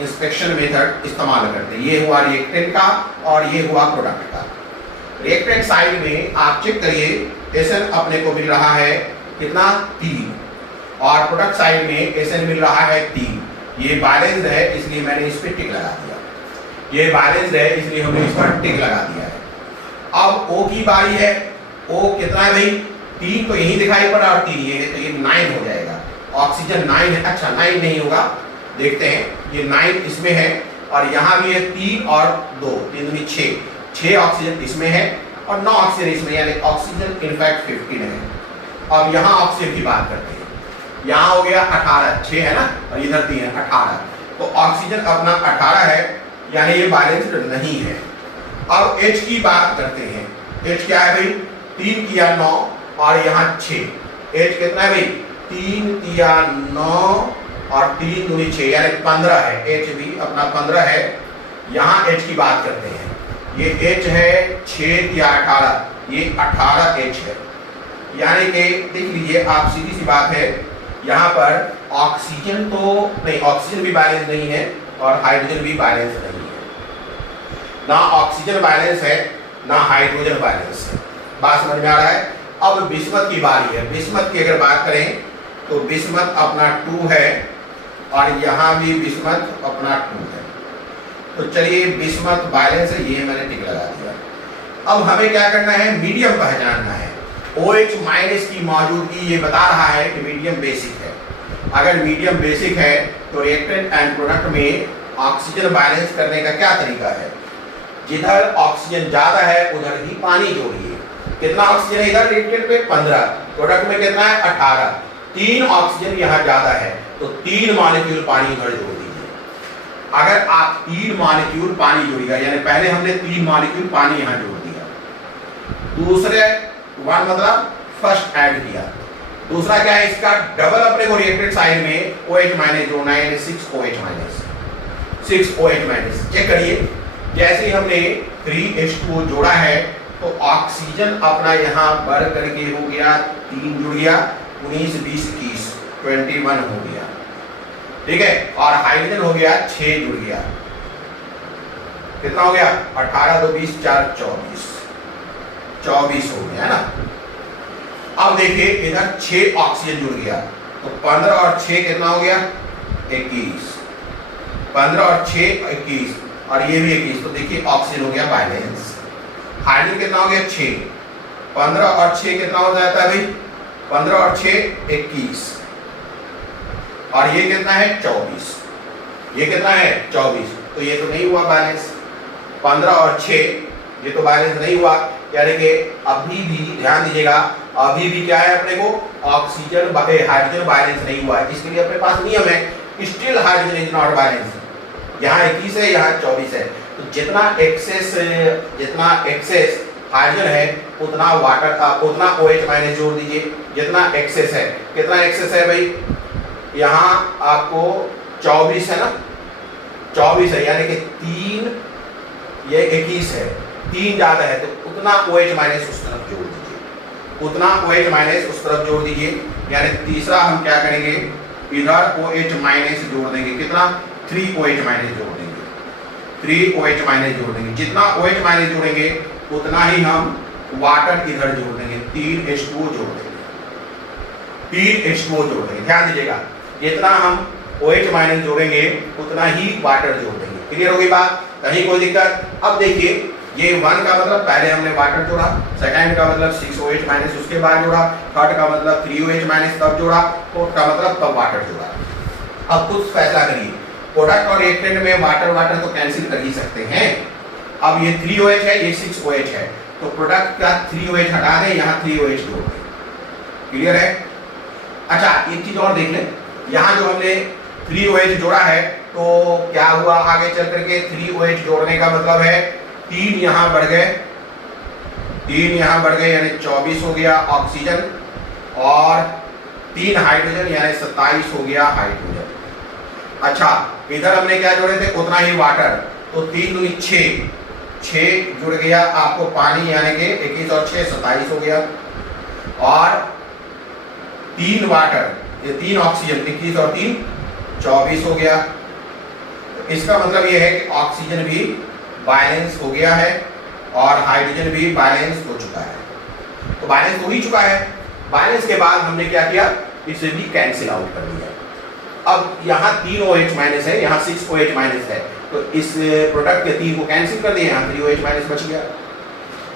इंस्पेक्शन मेथड इस्तेमाल करते हैं। ये हुआ रिएक्टेंट का और ये हुआ प्रोडक्ट का। रिएक्टेंट साइड में आप चेक करिए, Sn अपने को मिल रहा है कितना 3 और प्रोडक्ट साइड में Sn मिल रहा है 3। ये बैलेंस्ड है इसलिए मैंने इस पर टिक लगा दिया। ये बैलेंस्ड है इसलिए हमने इस पर टिक लगा दिया है। अब O की बारी है। O कितना है भाई? 3 तो यही दिखाई पड़ा और 3 ये है, तो ये 9 हो जाएगा। ऑक्सीजन 9 है। अच्छा 9 नहीं होगा, देखते हैं। ये 9 इसमें है और यहाँ भी है 3 और 2 3 दूनी 6 ऑक्सीजन इसमें है और 9 ऑक्सीजन इसमें, यानी ऑक्सीजन इनफैक्ट 15 है। अब यहाँ ऑक्सीजन की बात करते हैं। यहाँ हो गया 18, 6 है ना और इधर 3 है 18, तो ऑक्सीजन अपना 18 है, यानी ये बैलेंस्ड नहीं है। अब H की बात करते हैं। H क्या है भाई? 3 किया 9 और यहाँ 6। H कितना है भाई? 3 किया 9 और 3 दूनी 6 यानी 15 है। H भी अपना 15 है। यहाँ H की बात करते हैं। ये H है 6 या 18, ये 18 H है। यानी कि देख लीजिए आप, सीधी सी बात है, यहाँ पर ऑक्सीजन तो नहीं, ऑक्सीजन भी बैलेंस नहीं है और हाइड्रोजन भी बैलेंस नहीं है। ना ऑक्सीजन बैलेंस है ना हाइड्रोजन बैलेंस है। बात समझ में आ रहा है? अब बिस्मथ की बारी है। बिस्मथ की अगर बात करें तो बिस्मथ अपना 2 है और यहाँ भी बिस्मथ अपना 2 है। तो चलिए बिस्मथ बैलेंस है, ये मैंने टिक लगा दिया। अब हमें क्या करना है? मीडियम पहचानना है। OH माइनस की मौजूदगी ये बता रहा है कि मीडियम बेसिक है। अगर मीडियम बेसिक है तो रिएक्टेंट एंड प्रोडक्ट में ऑक्सीजन बैलेंस करने का क्या तरीका है? जिधर ऑक्सीजन ज्यादा है उधर ही पानी जोड़िए। कितना ऑक्सीजन है इधर रिएक्टेंट पे? 15, प्रोडक्ट में कितना है? 18। 3 ऑक्सीजन यहाँ ज्यादा है तो 3 मॉलिक्यूल पानी इधर जोड़ दीजिए। अगर आप 3 मॉलिक्यूल पानी जोड़िएगा, यानी पहले हमने 3 मॉलिक्यूल पानी यहाँ जोड़ दिया, दूसरे 1 मतलब फर्स्ट ऐड किया, दूसरा क्या है इसका, डबल अपने को रिएक्टेड साइड में OH माइनस जोड़ना है, यानी 6OH minus, 6OH minus. Check करिए, जैसे ही हमने 3H2O जोड़ा है तो ऑक्सीजन अपना यहाँ बढ़ करके हो गया 3 जुड़ गया, 19 20 21 21 हो गया, ठीक है। और हाइड्रोजन हो गया 6 जुड़ गया, कितना हो गया 18 2 20 4 24 हो गया, है ना। अब देखिए इधर 6 ऑक्सीजन जुड़ गया तो 15 और 6 कितना हो गया 21, 15 और 6 21 और ये भी 21, तो देखिए ऑक्सीजन हो गया बैलेंस। हाइड्रोजन कितना हो गया 6, 15 और 6 कितना हो जाता है भाई, 15 और 6 21 और ये कितना है 24, ये कितना है 24, तो ये तो नहीं हुआ बैलेंस। 15 और 6 ये तो बैलेंस नहीं हुआ, यानी कि अभी भी ध्यान दीजिएगा, अभी भी क्या है अपने को ऑक्सीजन हाइड्रोजन बैलेंस नहीं हुआ है, इसके लिए अपने पास नियम है still hydrogen is not balance. यहाँ 21 है, यहाँ 24 है, तो जितना एक्सेस हाइड्रोजन है उतना वाटर उतना OH माइनस जोड़ दीजिए, जितना एक्सेस है। कितना एक्सेस है भाई, यहाँ आपको 24 है ना, 24 है, यानी कि 3 ये 21 है, 3 ज्यादा है तो उतना OH माइनस उस तरफ जोड़ दीजिए, उतना OH माइनस उस तरफ जोड़ दीजिए। यानी तीसरा हम क्या करेंगे, इधर OH माइनस जोड़ देंगे, कितना 3OH माइनस जोड़ देंगे, 3OH माइनस जोड़ देंगे। जितना OH माइनस जोड़ेंगे उतना ही हम वाटर इधर जोड़ देंगे, 3H2O जोड़ देंगे, 3H2O जोड़ देंगे। ध्यान दीजिएगा, जितना हम OH माइनस जोड़ेंगे उतना ही वाटर जोड़ देंगे। क्लियर हो गई बात, कहीं कोई दिक्कत। अब देखिए ये 1 का मतलब पहले हमने वाटर जोड़ा, सेकंड का मतलब 6OH माइनस उसके बाद जोड़ा, थर्ड का मतलब 3OH माइनस तब जोड़ा, फोर्थ का मतलब तब वाटर जोड़ा। अब कुछ फैसला करिए, प्रोडक्ट और रिएक्टेंट में वाटर वाटर तो कैंसिल कर ही सकते हैं। अब ये 3OH है, ये 6OH है, तो प्रोडक्ट का 3OH हटा दें, यहाँ 3OH जोड़ दें। क्लियर है। अच्छा एक चीज और देख लें, यहाँ जो हमने 3OH जोड़ा है तो क्या हुआ आगे चल करके, 3OH जोड़ने का मतलब है 3 यहाँ बढ़ गए, 3 यहाँ बढ़ गए यानी 24 हो गया ऑक्सीजन, और 3 हाइड्रोजन यानी 27 हो गया हाइड्रोजन। अच्छा इधर हमने क्या जोड़े थे, उतना ही वाटर, तो 3 दूनी 6 जुड़ गया आपको पानी, यानी कि 21 और 6 27 हो गया, और 3 वाटर, ये 3 ऑक्सीजन 21 और 3 24 हो गया। इसका मतलब यह है कि ऑक्सीजन भी बैलेंस हो गया है और हाइड्रोजन भी बैलेंस हो चुका है। तो बैलेंस हो ही चुका है। बैलेंस के बाद हमने क्या किया, इसे भी कैंसिल आउट कर दिया। अब यहाँ 3OH माइनस है, यहाँ 6OH माइनस है, तो इस प्रोडक्ट के 3 को कैंसिल कर दिया, यहाँ 3OH माइनस बच गया,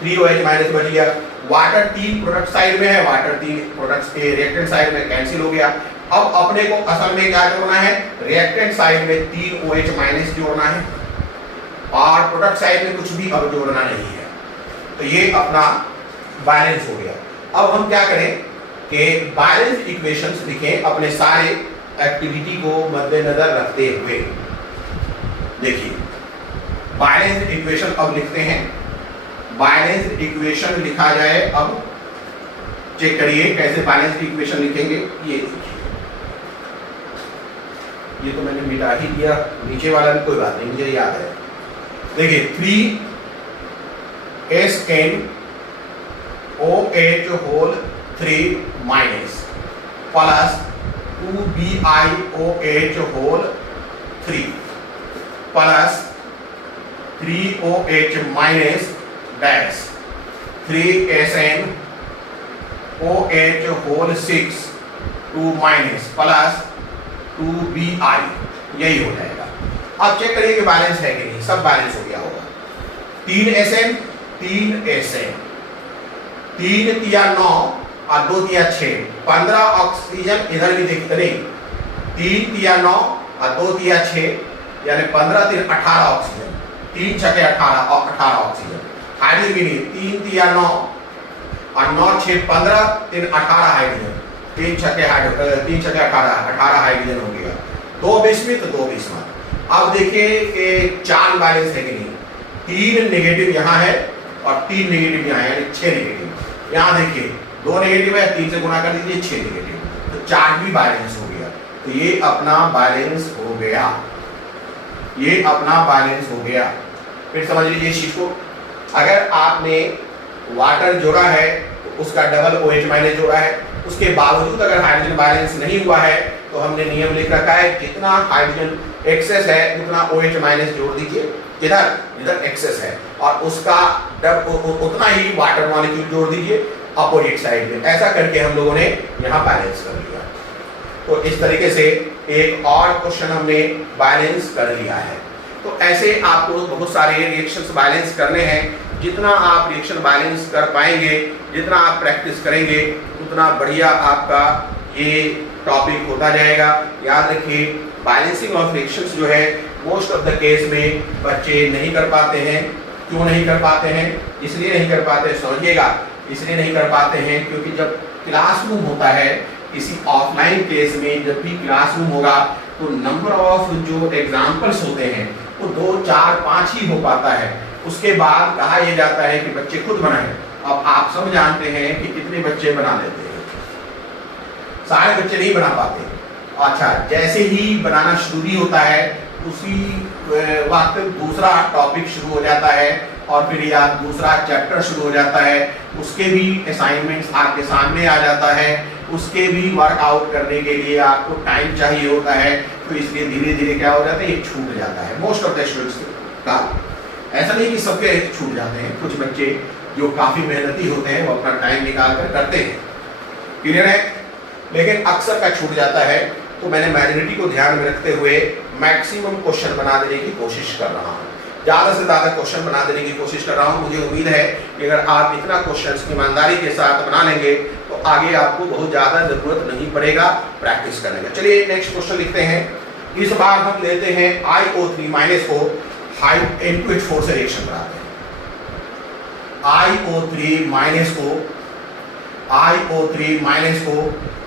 3OH माइनस बच गया। वाटर 3 प्रोडक्ट साइड में है, वाटर 3 प्रोडक्ट्स के रिएक्टेंट साइड में कैंसिल हो गया। अब अपने को असल में क्या जोड़ना है, रिएक्टेंट साइड में 3OH माइनस जोड़ना है और प्रोडक्ट साइड में कुछ भी अब जोड़ना नहीं है। तो ये अपना बैलेंस हो गया। अब हम क्या करें कि बैलेंस इक्वेशंस लिखें अपने सारे एक्टिविटी को मद्देनजर रखते हुए। देखिए बैलेंस इक्वेशन अब लिखते हैं। बैलेंस इक्वेशन लिखा जाए, अब चेक करिए कैसे बैलेंस इक्वेशन लिखेंगे। ये देखिए, ये तो मैंने मिटा ही दिया, नीचे वाला भी कोई बात नहीं, मुझे याद है। देखिए 3SnOH whole 3 minus plus 2BiOH whole 3 plus 3OH minus dash 3SnOH whole 6 2 minus plus 2Bi, यही हो जाएगा। अब चेक करिए कि बैलेंस है कि नहीं, सब बैलेंस हो गया होगा। 3Sn 3Sn 3 तिया 9 और 2 तिया 6, 15 ऑक्सीजन इधर भी देखते नहीं, 3 तिया 9 और 2 तिया 6 यानी 15 3 18 ऑक्सीजन, 3 छके 18 और 18 ऑक्सीजन। हाइड्रोजन भी नहीं, 3 तिया 9 और 9 6 15 3 18 हाइड्रोजन, 3 छके 18 हाइड्रोजन हो गया। 2 20 में तो 2 20 में। अब देखिए कि 4 बैलेंस है कि नहीं, 3 नेगेटिव यहाँ है और 3 नेगेटिव यहाँ है, यानी 6 नेगेटिव। यहाँ देखिए 2 नेगेटिव है, 3 से गुणा कर दीजिए 6 नेगेटिव, तो चार्ज भी बैलेंस हो गया। तो ये अपना बैलेंस हो गया, ये अपना बैलेंस हो गया। फिर समझ लीजिए इस चीज को, अगर आपने वाटर जोड़ा है तो उसका डबल OH माइनस जोड़ा है, उसके बावजूद अगर हाइड्रोजन बैलेंस नहीं हुआ है तो हमने नियम लिख रखा है जितना हाइड्रोजन एक्सेस है उतना OH माइनस जोड़ दीजिए, किधर जिधर एक्सेस है, और उसका उतना ही वाटर मॉलिक्यूल जोड़ दीजिए अपोजिट साइड में। ऐसा करके हम लोगों ने यहाँ बैलेंस कर लिया। तो इस तरीके से एक और क्वेश्चन हमने बैलेंस कर लिया है। तो ऐसे आपको बहुत सारे रिएक्शंस बैलेंस करने हैं। जितना आप रिएक्शन बैलेंस कर पाएंगे, जितना आप प्रैक्टिस करेंगे, उतना बढ़िया आपका ये टॉपिक होता जाएगा। याद रखिए बैलेंसिंग ऑफ रिएक्शंस जो है मोस्ट ऑफ द केस में बच्चे नहीं कर पाते हैं। क्यों नहीं कर पाते हैं? इसलिए नहीं कर पाते, समझिएगा, इसलिए नहीं कर पाते हैं क्योंकि जब क्लासरूम होता है, किसी ऑफलाइन केस में जब भी क्लासरूम होगा तो नंबर ऑफ जो एग्जाम्पल्स होते हैं वो 2, 4, 5 ही हो पाता है। उसके बाद कहा यह जाता है कि बच्चे खुद बनाएं। अब आप सब जानते हैं कि कितने बच्चे बना लेते हैं, सारे बच्चे नहीं बना पाते। अच्छा, जैसे ही बनाना शुरू ही होता है उसी वक्त दूसरा टॉपिक शुरू हो जाता है और फिर या दूसरा चैप्टर शुरू हो जाता है, उसके भी असाइनमेंट्स आपके सामने आ जाता है, उसके भी वर्कआउट करने के लिए आपको टाइम चाहिए होता है। तो इसलिए धीरे धीरे क्या हो जाता है, ये छूट जाता है मोस्ट ऑफ द स्टूडेंट्स का। ऐसा नहीं कि सबके छूट जाते हैं, कुछ बच्चे जो काफी मेहनती होते हैं वो अपना टाइम निकाल कर करते हैं, क्लियर है, लेकिन अक्सर का छूट जाता है। तो मैंने मैजॉरिटी को ध्यान में रखते हुए मैक्सिमम क्वेश्चन बना देने की कोशिश कर रहा हूँ, ज़्यादा से ज़्यादा क्वेश्चन बना देने की कोशिश कर रहा हूँ। मुझे उम्मीद है कि अगर आप इतना क्वेश्चन ईमानदारी के साथ बना लेंगे तो आगे आपको बहुत ज़्यादा जरूरत नहीं पड़ेगा प्रैक्टिस करने का। चलिए नेक्स्ट क्वेश्चन लिखते हैं। इस बार हम लेते हैं IO3 माइनस को N2H4 से रिएक्शन कराते हैं। IO3 माइनस को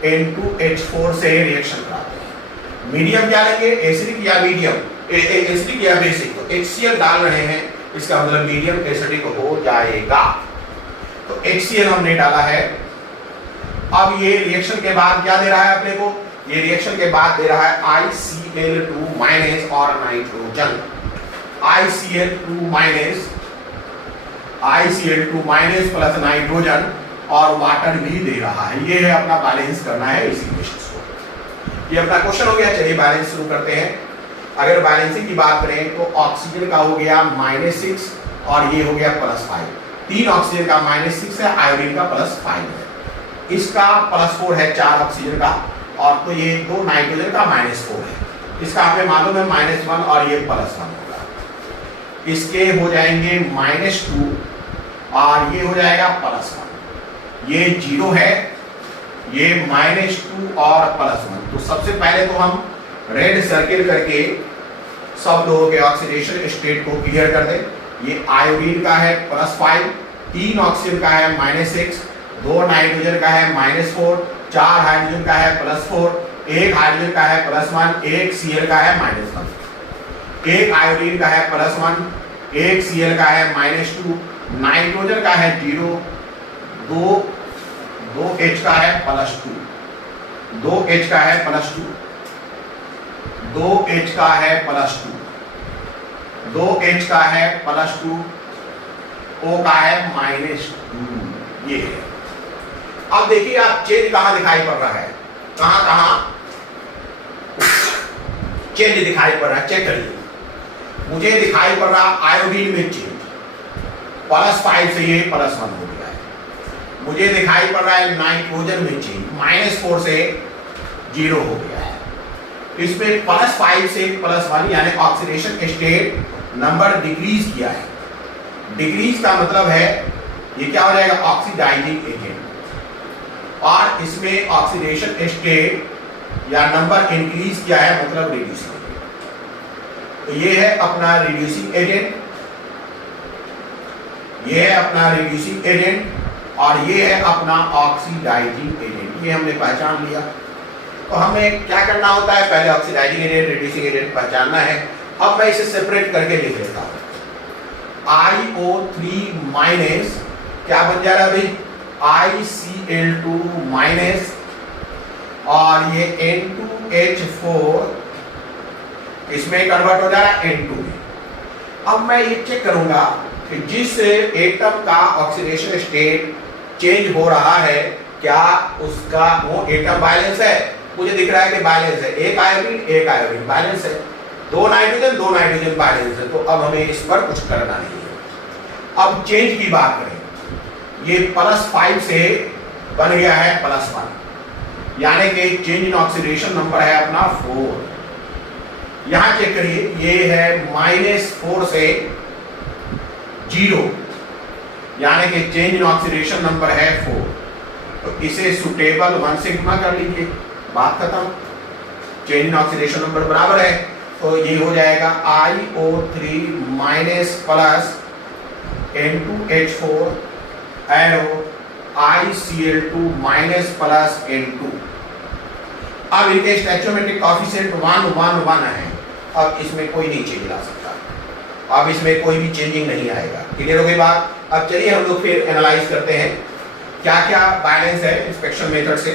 N2H4 से रिएक्शन कराते हैं। मीडियम क्या लेंगे, एसिडिक या मीडियम, एसिडिक या बेसिक। तो HCl डाल रहे हैं, इसका मतलब मीडियम एसिडिक हो जाएगा। तो HCl हमने डाला है। अब ये रिएक्शन के बाद क्या दे रहा है अपने को, ये रिएक्शन के बाद दे रहा है ICl2 माइनस और nitrogen. ICl2 minus plus nitrogen और वाटर भी दे रहा है। ये है अपना बैलेंस करना है इस इक्वेशन को। ये अपना क्वेश्चन हो गया। चलिए बैलेंस शुरू करते हैं। अगर बैलेंसिंग की बात करें तो ऑक्सीजन का हो गया -6 और ये हो गया +5। 3 ऑक्सीजन का -6 है, आयोडीन का +5 है, इसका +4 है 4 ऑक्सीजन का, और तो ये 2 नाइट्रोजन का -4 है। इसका हमें मालूम है -1 और ये +1 होगा। इसके हो जाएंगे -2 और ये हो जाएगा +1। ये 0 है, ये -2 और +1। तो सबसे पहले तो हम रेड सर्किल करके सब लोगों के ऑक्सीडेशन स्टेट को क्लियर कर दें। ये आयोडीन का है +5, 3 ऑक्सीजन का है -6, 2 नाइट्रोजन का है -4, 4 हाइड्रोजन का है +4, 1 हाइड्रोजन का है +1, 1 Cl का है -1, 1 आयोडीन का है +1, 1 Cl का है -2, नाइट्रोजन का है 0, 2 H का है +2, 2 H का है +2, 2 H का है +2, 2 H का है +2, O का है -2। ये है। अब देखिए आप चेंज कहां दिखाई पड़ रहा है, कहां चेंज दिखाई पड़ रहा है, चेक करिए। मुझे दिखाई पड़ रहा आयोडीन में चेंज, +5 से ये +1 हो गया है। मुझे दिखाई पड़ रहा है नाइट्रोजन में चेंज, -4 से 0 हो गया है। इसमें +5 से +1 यानी ऑक्सीडेशन स्टेट नंबर डिक्रीज किया है। डिक्रीज का मतलब है ये क्या हो जाएगा, ऑक्सीडाइजिंग एजेंट, और इसमें ऑक्सीडेशन स्टेट या नंबर इंक्रीज किया है मतलब रिड्यूसिंग एजेंट। तो ये है अपना रिड्यूसिंग एजेंट, ये है अपना रिड्यूसिंग एजेंट और ये है अपना ऑक्सीडाइजिंग एजेंट। ये हमने पहचान लिया। तो हमें क्या करना होता है, पहले ऑक्सीडाइजिंग एजेंट, रिड्यूसिंग एजेंट पहचानना है। अब मैं इसे सेपरेट करके लिख लेता हूं। IO3 माइनस क्या बन जा रहा है भाई, ICl2 माइनस और ये N2H4 इसमें कन्वर्ट हो जा रहा है N2 में। अब मैं ये चेक करूंगा कि जिस एटम का ऑक्सीडेशन स्टेट चेंज हो रहा है क्या उसका वो एटम बैलेंस है। मुझे दिख रहा है कि बैलेंस है, एक आयोडीन बैलेंस है, दो नाइट्रोजन बैलेंस है। तो अब हमें इस पर कुछ करना नहीं है। अब चेंज की बात करें, ये +5 से बन गया है +1, यानी कि चेंज इन ऑक्सीडेशन नंबर है अपना 4। यहां चेक करिए, ये है -4 से 0, यानी कि चेंज इन ऑक्सीडेशन नंबर है 4। तो इसे सुटेबल 1 से गुना कर लीजिए, बात खत्म। चेंज इन ऑक्सीडेशन नंबर बराबर है, तो ये हो जाएगा IO3 minus plus N2H4 arrow ICl2 minus plus N2। अब इनके स्टैचोमेट्रिक कोएफिशिएंट 1 1 1 है। अब इसमें कोई नहीं चेंज ला सकता, अब इसमें कोई भी चेंजिंग नहीं आएगा। क्लियर हो गई बात। अब चलिए हम लोग फिर एनालाइज करते हैं क्या क्या बैलेंस है इंस्पेक्शन मेथड से।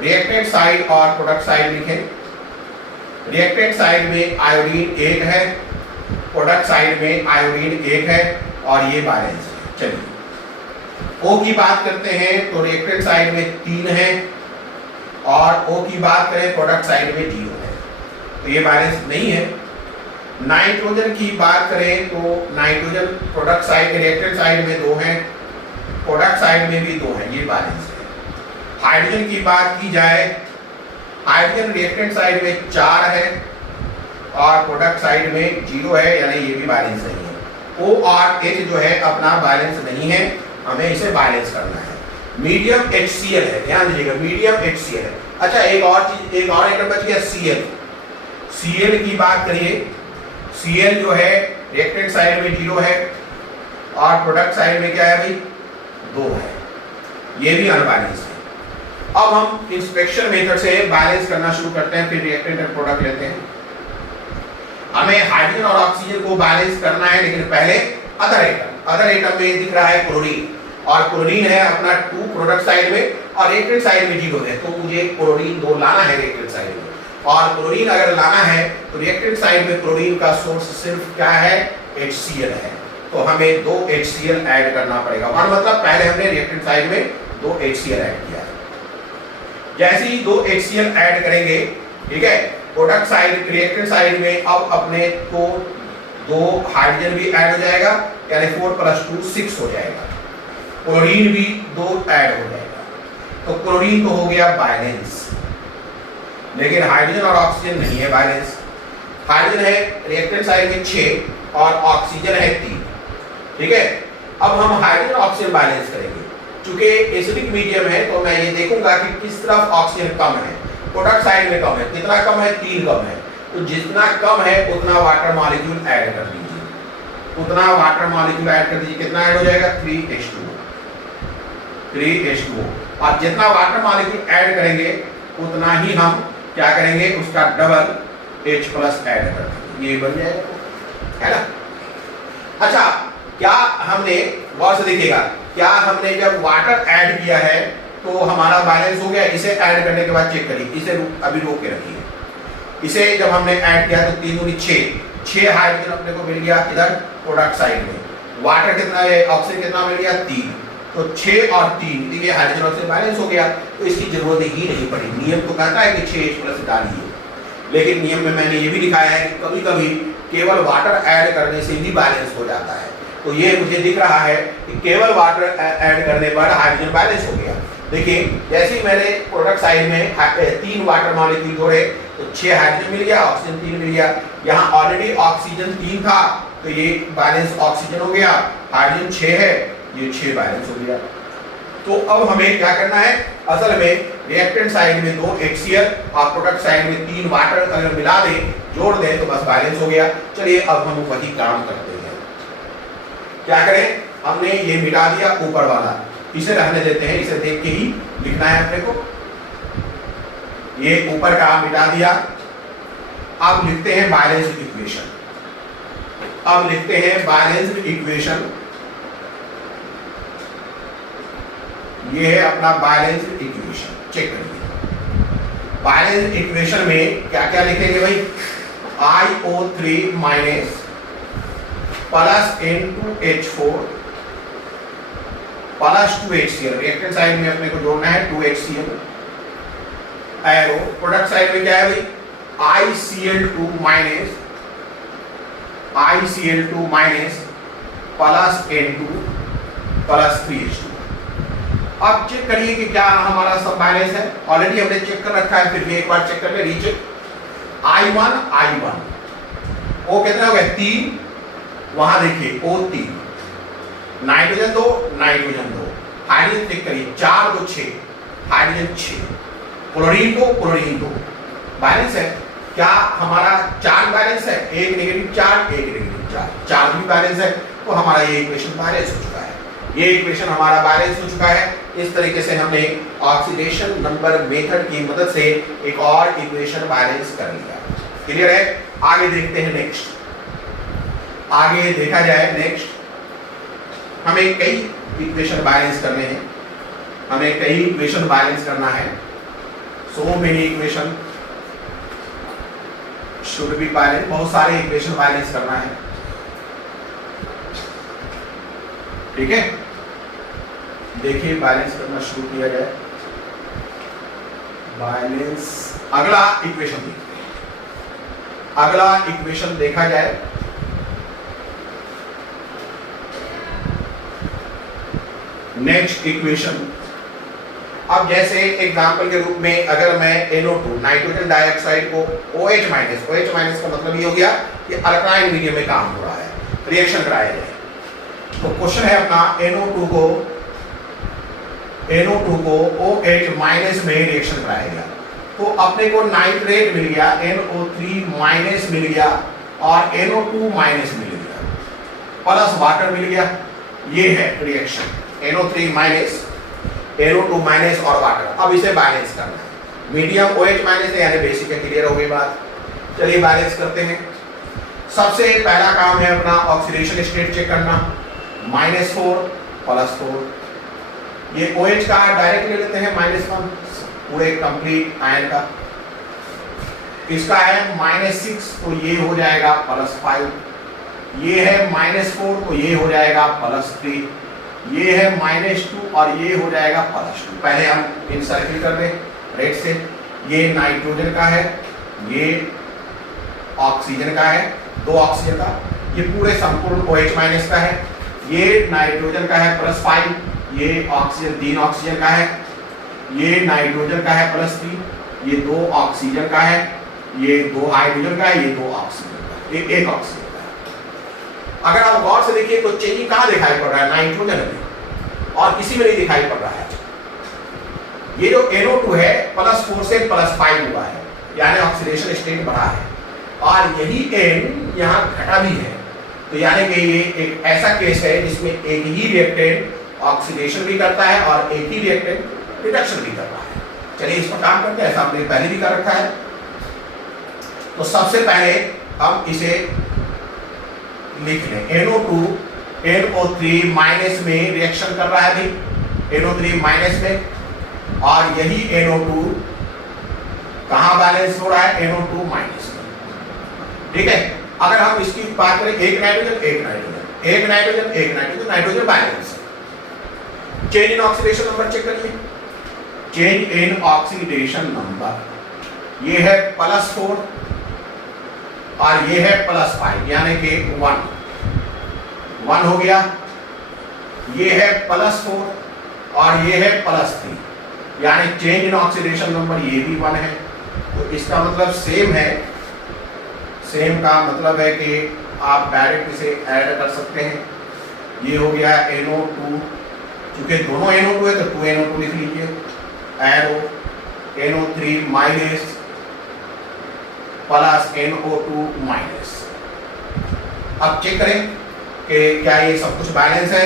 रिएक्टेंट साइड और प्रोडक्ट साइड लिखें। रिएक्टेंट साइड में आयोडीन 1 है, प्रोडक्ट साइड में आयोडीन 1 है और ये बैलेंस है। चलिए O की बात करते हैं तो रिएक्टेंट साइड में 3 है और O की बात करें प्रोडक्ट साइड में 0 है, तो ये बैलेंस नहीं है। नाइट्रोजन की बात करें तो nitrogen product side reactant side में 2 है, प्रोडक्ट साइड में भी 2 है, ये बैलेंस है। हाइड्रोजन की बात की जाए, हाइड्रोजन रिएक्टेंट साइड में 4 है और प्रोडक्ट साइड में 0 है, यानी ये भी बैलेंस नहीं है। O और H जो है अपना बैलेंस नहीं है, हमें इसे बैलेंस करना है। मीडियम HCl है, ध्यान दीजिएगा मीडियम HCl है। अच्छा एक और चीज, एक और आइटम बच गया Cl। Cl की बात करिए, Cl जो है रिएक्टेंट साइड में 0 है और प्रोडक्ट साइड में क्या है भाई 2 है, ये भी अनबैलेंस है। अब हम इंस्पेक्शन मेथड से बैलेंस करना शुरू करते हैं, फिर रिएक्टेंट और प्रोडक्ट लेते हैं। हमें हाइड्रोजन और ऑक्सीजन को बैलेंस करना है, लेकिन पहले अदर एटम में दिख रहा है क्लोरीन, और क्लोरीन है अपना 2 प्रोडक्ट साइड में और रिएक्टेंट साइड में 0 है, तो मुझे क्लोरीन 2 लाना है रिएक्टेंट साइड में। और क्लोरीन अगर लाना है तो रिएक्टेंट साइड में क्लोरीन का सोर्स सिर्फ क्या है HCl है, तो हमें 2 HCl ऐड करना पड़ेगा। और मतलब पहले हमने रिएक्टेंट साइड में 2 HCl ऐड किया है। जैसे ही 2 HCl ऐड करेंगे, ठीक है, प्रोडक्ट साइड रिएक्टेंट साइड में अब अपने को 2 हाइड्रोजन भी ऐड हो जाएगा, यानी 4 + 2 6 हो जाएगा। क्लोरीन भी 2 ऐड हो जाएगा, तो क्लोरीन तो हो गया बैलेंस, लेकिन हाइड्रोजन और ऑक्सीजन नहीं है बैलेंस। हाइड्रोजन है रिएक्टेंट साइड में 6 और ऑक्सीजन है 3, ठीक है। अब हम हाइड्रोजन ऑक्सीजन बैलेंस करेंगे। चूंकि एसिडिक मीडियम है तो मैं ये देखूंगा कि किस तरफ ऑक्सीजन कम है। प्रोडक्ट साइड में कम है, कितना कम है 3 कम है, तो जितना कम है उतना वाटर मॉलिक्यूल ऐड कर दीजिए, उतना वाटर मॉलिक्यूल ऐड कर दीजिए। कितना ऐड हो जाएगा 3H2O। और जितना वाटर मॉलिक्यूल ऐड करेंगे उतना ही हम क्या करेंगे, उसका डबल H+ ऐड कर देंगे, ये बन जाएगा, है ना। अच्छा क्या हमने गौर से देखिएगा, क्या हमने जब वाटर ऐड किया है तो हमारा बैलेंस हो गया। इसे ऐड करने के बाद चेक करिए, इसे अभी रोक के रखिए। इसे जब हमने ऐड किया तो 3 दूनी 6 हाइड्रोजन अपने को मिल गया इधर प्रोडक्ट साइड में। वाटर कितना है, ऑक्सीजन कितना मिल गया 3, तो 6 और 3 देखिए हाइड्रोजन ऑक्सीजन बैलेंस हो गया, तो इसकी जरूरत ही नहीं पड़ी। नियम तो कहता है कि 6H+ डालिए, लेकिन नियम में मैंने ये भी दिखाया है कि कभी कभी केवल वाटर ऐड करने से भी बैलेंस हो जाता है। तो ये मुझे दिख रहा है कि केवल वाटर ऐड करने पर हाइड्रोजन बैलेंस हो गया। देखिए जैसे ही मैंने प्रोडक्ट साइड में 3 वाटर मॉलिक्यूल जोड़े तो 6 हाइड्रोजन मिल गया, ऑक्सीजन 3 मिल गया। यहाँ ऑलरेडी ऑक्सीजन 3 था तो ये बैलेंस ऑक्सीजन हो गया, हाइड्रोजन 6 है, ये 6 बैलेंस हो गया। तो अब हमें क्या करना है, असल में रिएक्टेंट साइड में 2 HCl और प्रोडक्ट साइड में 3 वाटर अगर मिला दें, जोड़ दें तो बस बैलेंस हो गया। चलिए अब हम वही काम करते हैं। क्या करें, हमने ये मिटा दिया ऊपर वाला, इसे रहने देते हैं, इसे देख के ही लिखना है अपने को। ये ऊपर का मिटा दिया। अब लिखते हैं बैलेंस्ड इक्वेशन। अब लिखते हैं बैलेंस्ड इक्वेशन ये है अपना बैलेंस इक्वेशन। चेक करिए बैलेंस इक्वेशन में क्या क्या लिखेंगे भाई, IO3 minus plus N2H4 plus 2HCl, reactant side में अपने को जोड़ना है 2HCl, एरो प्रोडक्ट साइड में क्या है भाई ICl2 minus plus N2 plus 3H2। अब चेक करिए कि क्या हमारा सब बैलेंस है, ऑलरेडी हमने चेक कर रखा है, फिर भी एक बार चेक कर ले, रीचेक। I1 O कितना हो गया 3, वहां देखिए O3, नाइट्रोजन 2, हाइड्रोजन चेक करिए 4 2 6, हाइड्रोजन 6, क्लोरीन 2, बैलेंस है। क्या हमारा चार्ज बैलेंस है, एक नेगेटिव चार्ज, एक नेगेटिव चार्ज, चार्ज भी बैलेंस है, तो हमारा ये इक्वेशन बैलेंस हो चुका है, ये इक्वेशन हमारा बैलेंस हो चुका है। इस तरीके से हमने ऑक्सीडेशन नंबर मेथड की मदद से एक और इक्वेशन बैलेंस कर लिया। क्लियर है? आगे देखते हैं नेक्स्ट, आगे देखा जाए नेक्स्ट, हमें कई इक्वेशन बैलेंस करने हैं, हमें कई इक्वेशन बैलेंस करना है। So many equation should be balance, बहुत सारे इक्वेशन बैलेंस करना है। ठीक है, देखिए बैलेंस करना शुरू किया जाए। बैलेंस, अगला इक्वेशन देखते हैं, अगला इक्वेशन देखा जाए। नेक्स्ट इक्वेशन, अब जैसे एग्जांपल के रूप में अगर मैं NO2 नाइट्रोजन डाइऑक्साइड को OH माइनस का मतलब ये हो गया कि अल्कलाइन मीडियम में काम हो रहा है, रिएक्शन कराया जाए। तो क्वेश्चन है अपना NO2 को OH माइनस में रिएक्शन कराया गया, तो अपने को नाइट्रेट मिल गया, NO3 माइनस मिल गया और NO2 माइनस मिल गया, प्लस वाटर मिल गया। ये है reaction NO3 minus, NO2 minus और वाटर। अब इसे बैलेंस करना है, मीडियम OH माइनस है, यानी बेसिक है, क्लियर हो गई बात। चलिए बैलेंस करते हैं। सबसे पहला काम है अपना ऑक्सीडेशन स्टेट चेक करना, -4 +4, ये OH का डायरेक्ट ले लेते हैं -1 पूरे कंप्लीट आयन का, इसका है -6 तो ये हो जाएगा +5, ये है -4 तो ये हो जाएगा +3, ये है -2 और ये हो जाएगा +2। पहले हम इन सर्किल कर दें रेड से, ये नाइट्रोजन का है, ये ऑक्सीजन का है, 2 ऑक्सीजन का, ये पूरे संपूर्ण OH माइनस का है, ये नाइट्रोजन का है +5, ये ऑक्सीजन 3 ऑक्सीजन का है, ये नाइट्रोजन का है +3, ये 2 ऑक्सीजन का है, ये 2 हाइड्रोजन का है, ये 2 ऑक्सीजन का है, ये 1 ऑक्सीजन का है। अगर आप गौर से देखिए तो चेंजिंग कहाँ दिखाई पड़ रहा है, नाइट्रोजन में, और किसी में नहीं दिखाई पड़ रहा है। ये जो NO2 है +4 से +5 हुआ है, यानी ऑक्सीडेशन स्टेट बढ़ा है, और यही N यहाँ घटा भी है, तो यानी कि ये एक ऐसा केस है जिसमें एक ही रिएक्टेंट ऑक्सीडेशन भी करता है और एक ही रिएक्टेंट रिडक्शन भी करता है। चलिए इस पर काम करते हैं, ऐसा हमने पहले भी कर रखा है। तो सबसे पहले हम इसे लिख लें, NO2 NO3 माइनस में रिएक्शन कर रहा है भाई, NO3 माइनस में, और यही NO2 कहाँ बैलेंस हो रहा है, NO2 माइनस में। ठीक है, अगर हम इसकी बात करें, एक nitrogen, nitrogen balance. Change in oxidation number check करिए, चेंज इन ऑक्सीडेशन नंबर, ये है +4 और ये है +5, यानी कि 1 हो गया, ये है +4 और ये है +3, यानी चेंज इन ऑक्सीडेशन नंबर ये भी 1 है। तो इसका मतलब सेम है, सेम का मतलब है कि आप डायरेक्ट इसे ऐड कर सकते हैं। ये हो गया NO2, चूंकि दोनों NO2 है तो 2NO2 लिख लीजिए, arrow NO3 minus plus NO2 minus. अब चेक करें कि क्या ये सब कुछ बैलेंस है।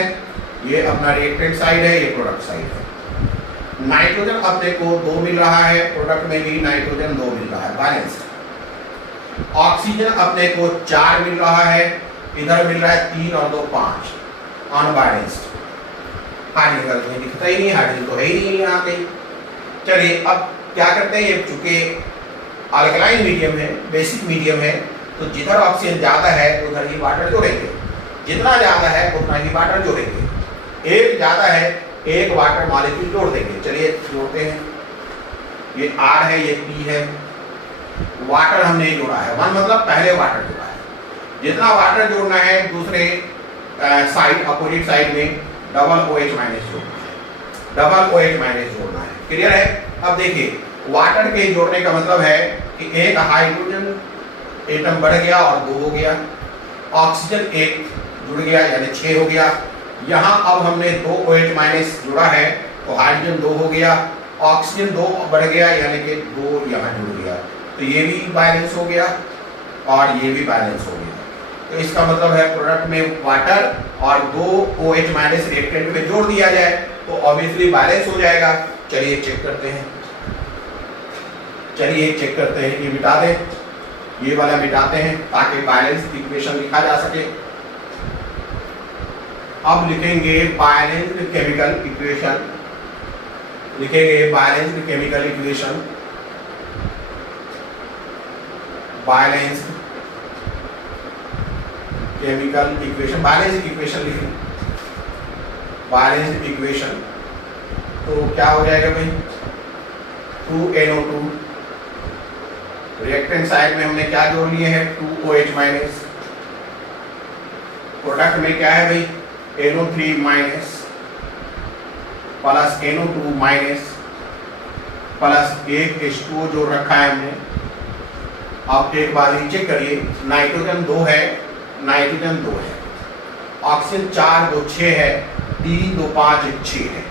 ये अपना रिएक्टेंट साइड है, ये प्रोडक्ट साइड है। नाइट्रोजन अपने को 2 मिल रहा है, प्रोडक्ट में भी नाइट्रोजन 2 मिल रहा है, बैलेंस है। ऑक्सीजन अपने को 4 मिल रहा है, इधर मिल रहा है 3 और 2 5, अनबैलेंस्ड। हाइड्रोजन का तो दिखता ही नहीं, हाइड्रोजन तो है ही नहीं यहाँ कहीं। चलिए अब क्या करते हैं, ये चूंकि अल्कलाइन मीडियम है, बेसिक मीडियम है, तो जिधर ऑक्सीजन ज़्यादा है उधर ही वाटर जोड़ेंगे, जितना ज़्यादा है उतना ही वाटर जोड़ेंगे। एक ज़्यादा है, एक वाटर मॉलिक्यूल जोड़ देंगे। चलिए जोड़ते हैं, ये R है, ये P है, वाटर हमने जोड़ा है, वन मतलब पहले वाटर जोड़ा है। जितना वाटर जोड़ना है दूसरे साइड, अपोजिट साइड में डबल OH माइनस जोड़ना है, डबल OH माइनस जोड़ना है। क्लियर है? अब देखिए वाटर के जोड़ने का मतलब है कि एक हाइड्रोजन एटम बढ़ गया और 2 हो गया, ऑक्सीजन 1 जुड़ गया यानी 6 हो गया। यहाँ अब हमने 2 OH माइनस जोड़ा है तो हाइड्रोजन 2 हो गया, ऑक्सीजन 2 बढ़ गया यानी कि 2 यहाँ जुड़ गया, तो ये भी बैलेंस हो गया और ये भी बैलेंस हो गया। तो इसका मतलब है प्रोडक्ट में वाटर और 2 OH माइनस रिएक्टेंट में जोड़ दिया जाए तो ऑब्वियसली बैलेंस हो जाएगा। चलिए चेक करते हैं, चलिए चेक करते हैं, ये मिटा दें, ये वाला मिटाते हैं ताकि बैलेंस इक्वेशन लिखा जा सके। अब लिखेंगे बैलेंस्ड केमिकल इक्वेशन, लिखेंगे balanced chemical equation, balanced chemical equation, balanced equation लिखें, बैलेंस्ड इक्वेशन। तो क्या हो जाएगा भाई, 2NO2, रिएक्टेंट साइड में हमने क्या जोड़ लिए हैं 2 OH माइनस, प्रोडक्ट में क्या है भाई NO3 minus plus NO2 minus plus एक H2O जोड़ रखा है हमने। अब एक बार चेक करिए, नाइट्रोजन 2 है, नाइट्रोजन 2 है, ऑक्सीजन 4 2 6 है, 3 2 5 6 है,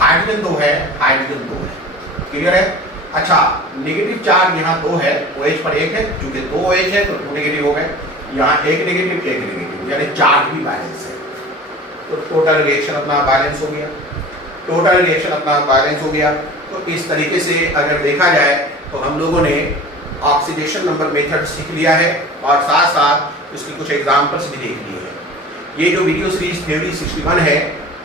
हाइड्रोजन 2 है, हाइड्रोजन 2 है। क्लियर है? अच्छा नेगेटिव चार्ज यहाँ 2 है, OH पर 1 है, क्योंकि 2 OH है तो 2 नेगेटिव हो गए, यहाँ 1 नेगेटिव 1 नेगेटिव यानी चार्ज भी बैलेंस है। तो टोटल रिएक्शन अपना बैलेंस हो गया, टोटल रिएक्शन अपना बैलेंस हो गया। तो इस तरीके से अगर देखा जाए तो हम लोगों ने ऑक्सीडेशन नंबर मेथड सीख लिया है और साथ साथ इसकी कुछ एग्जाम्पल्स भी देख लिए हैं। ये जो वीडियो सीरीज थ्योरी 61 है,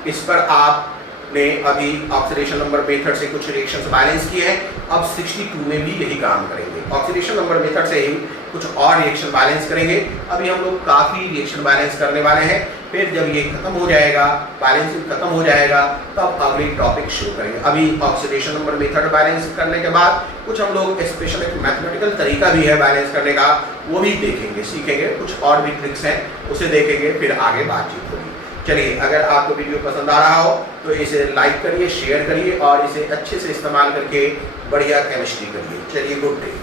इस पर आपने अभी ऑक्सीडेशन नंबर मेथड से कुछ रिएक्शंस बैलेंस किए हैं, अब 62 में भी यही काम करेंगे। ऑक्सीडेशन नंबर मेथड से ही कुछ और रिएक्शन बैलेंस करेंगे। अभी हम लोग काफ़ी रिएक्शन बैलेंस करने वाले हैं, फिर जब ये खत्म हो जाएगा, बैलेंसिंग खत्म हो जाएगा, तब अगली टॉपिक शुरू करेंगे। अभी ऑक्सीडेशन नंबर मेथड बैलेंस करने के बाद कुछ हम लोग स्पेशल एक मैथमेटिकल तरीका भी है बैलेंस करने का, वो भी देखेंगे, सीखेंगे, कुछ और भी ट्रिक्स हैं उसे देखेंगे, फिर आगे बातचीत होगी। चलिए अगर आपको वीडियो पसंद आ रहा हो तो इसे लाइक करिए, शेयर करिए और इसे अच्छे से इस्तेमाल करके बढ़िया केमिस्ट्री करिए। चलिए गुड डे।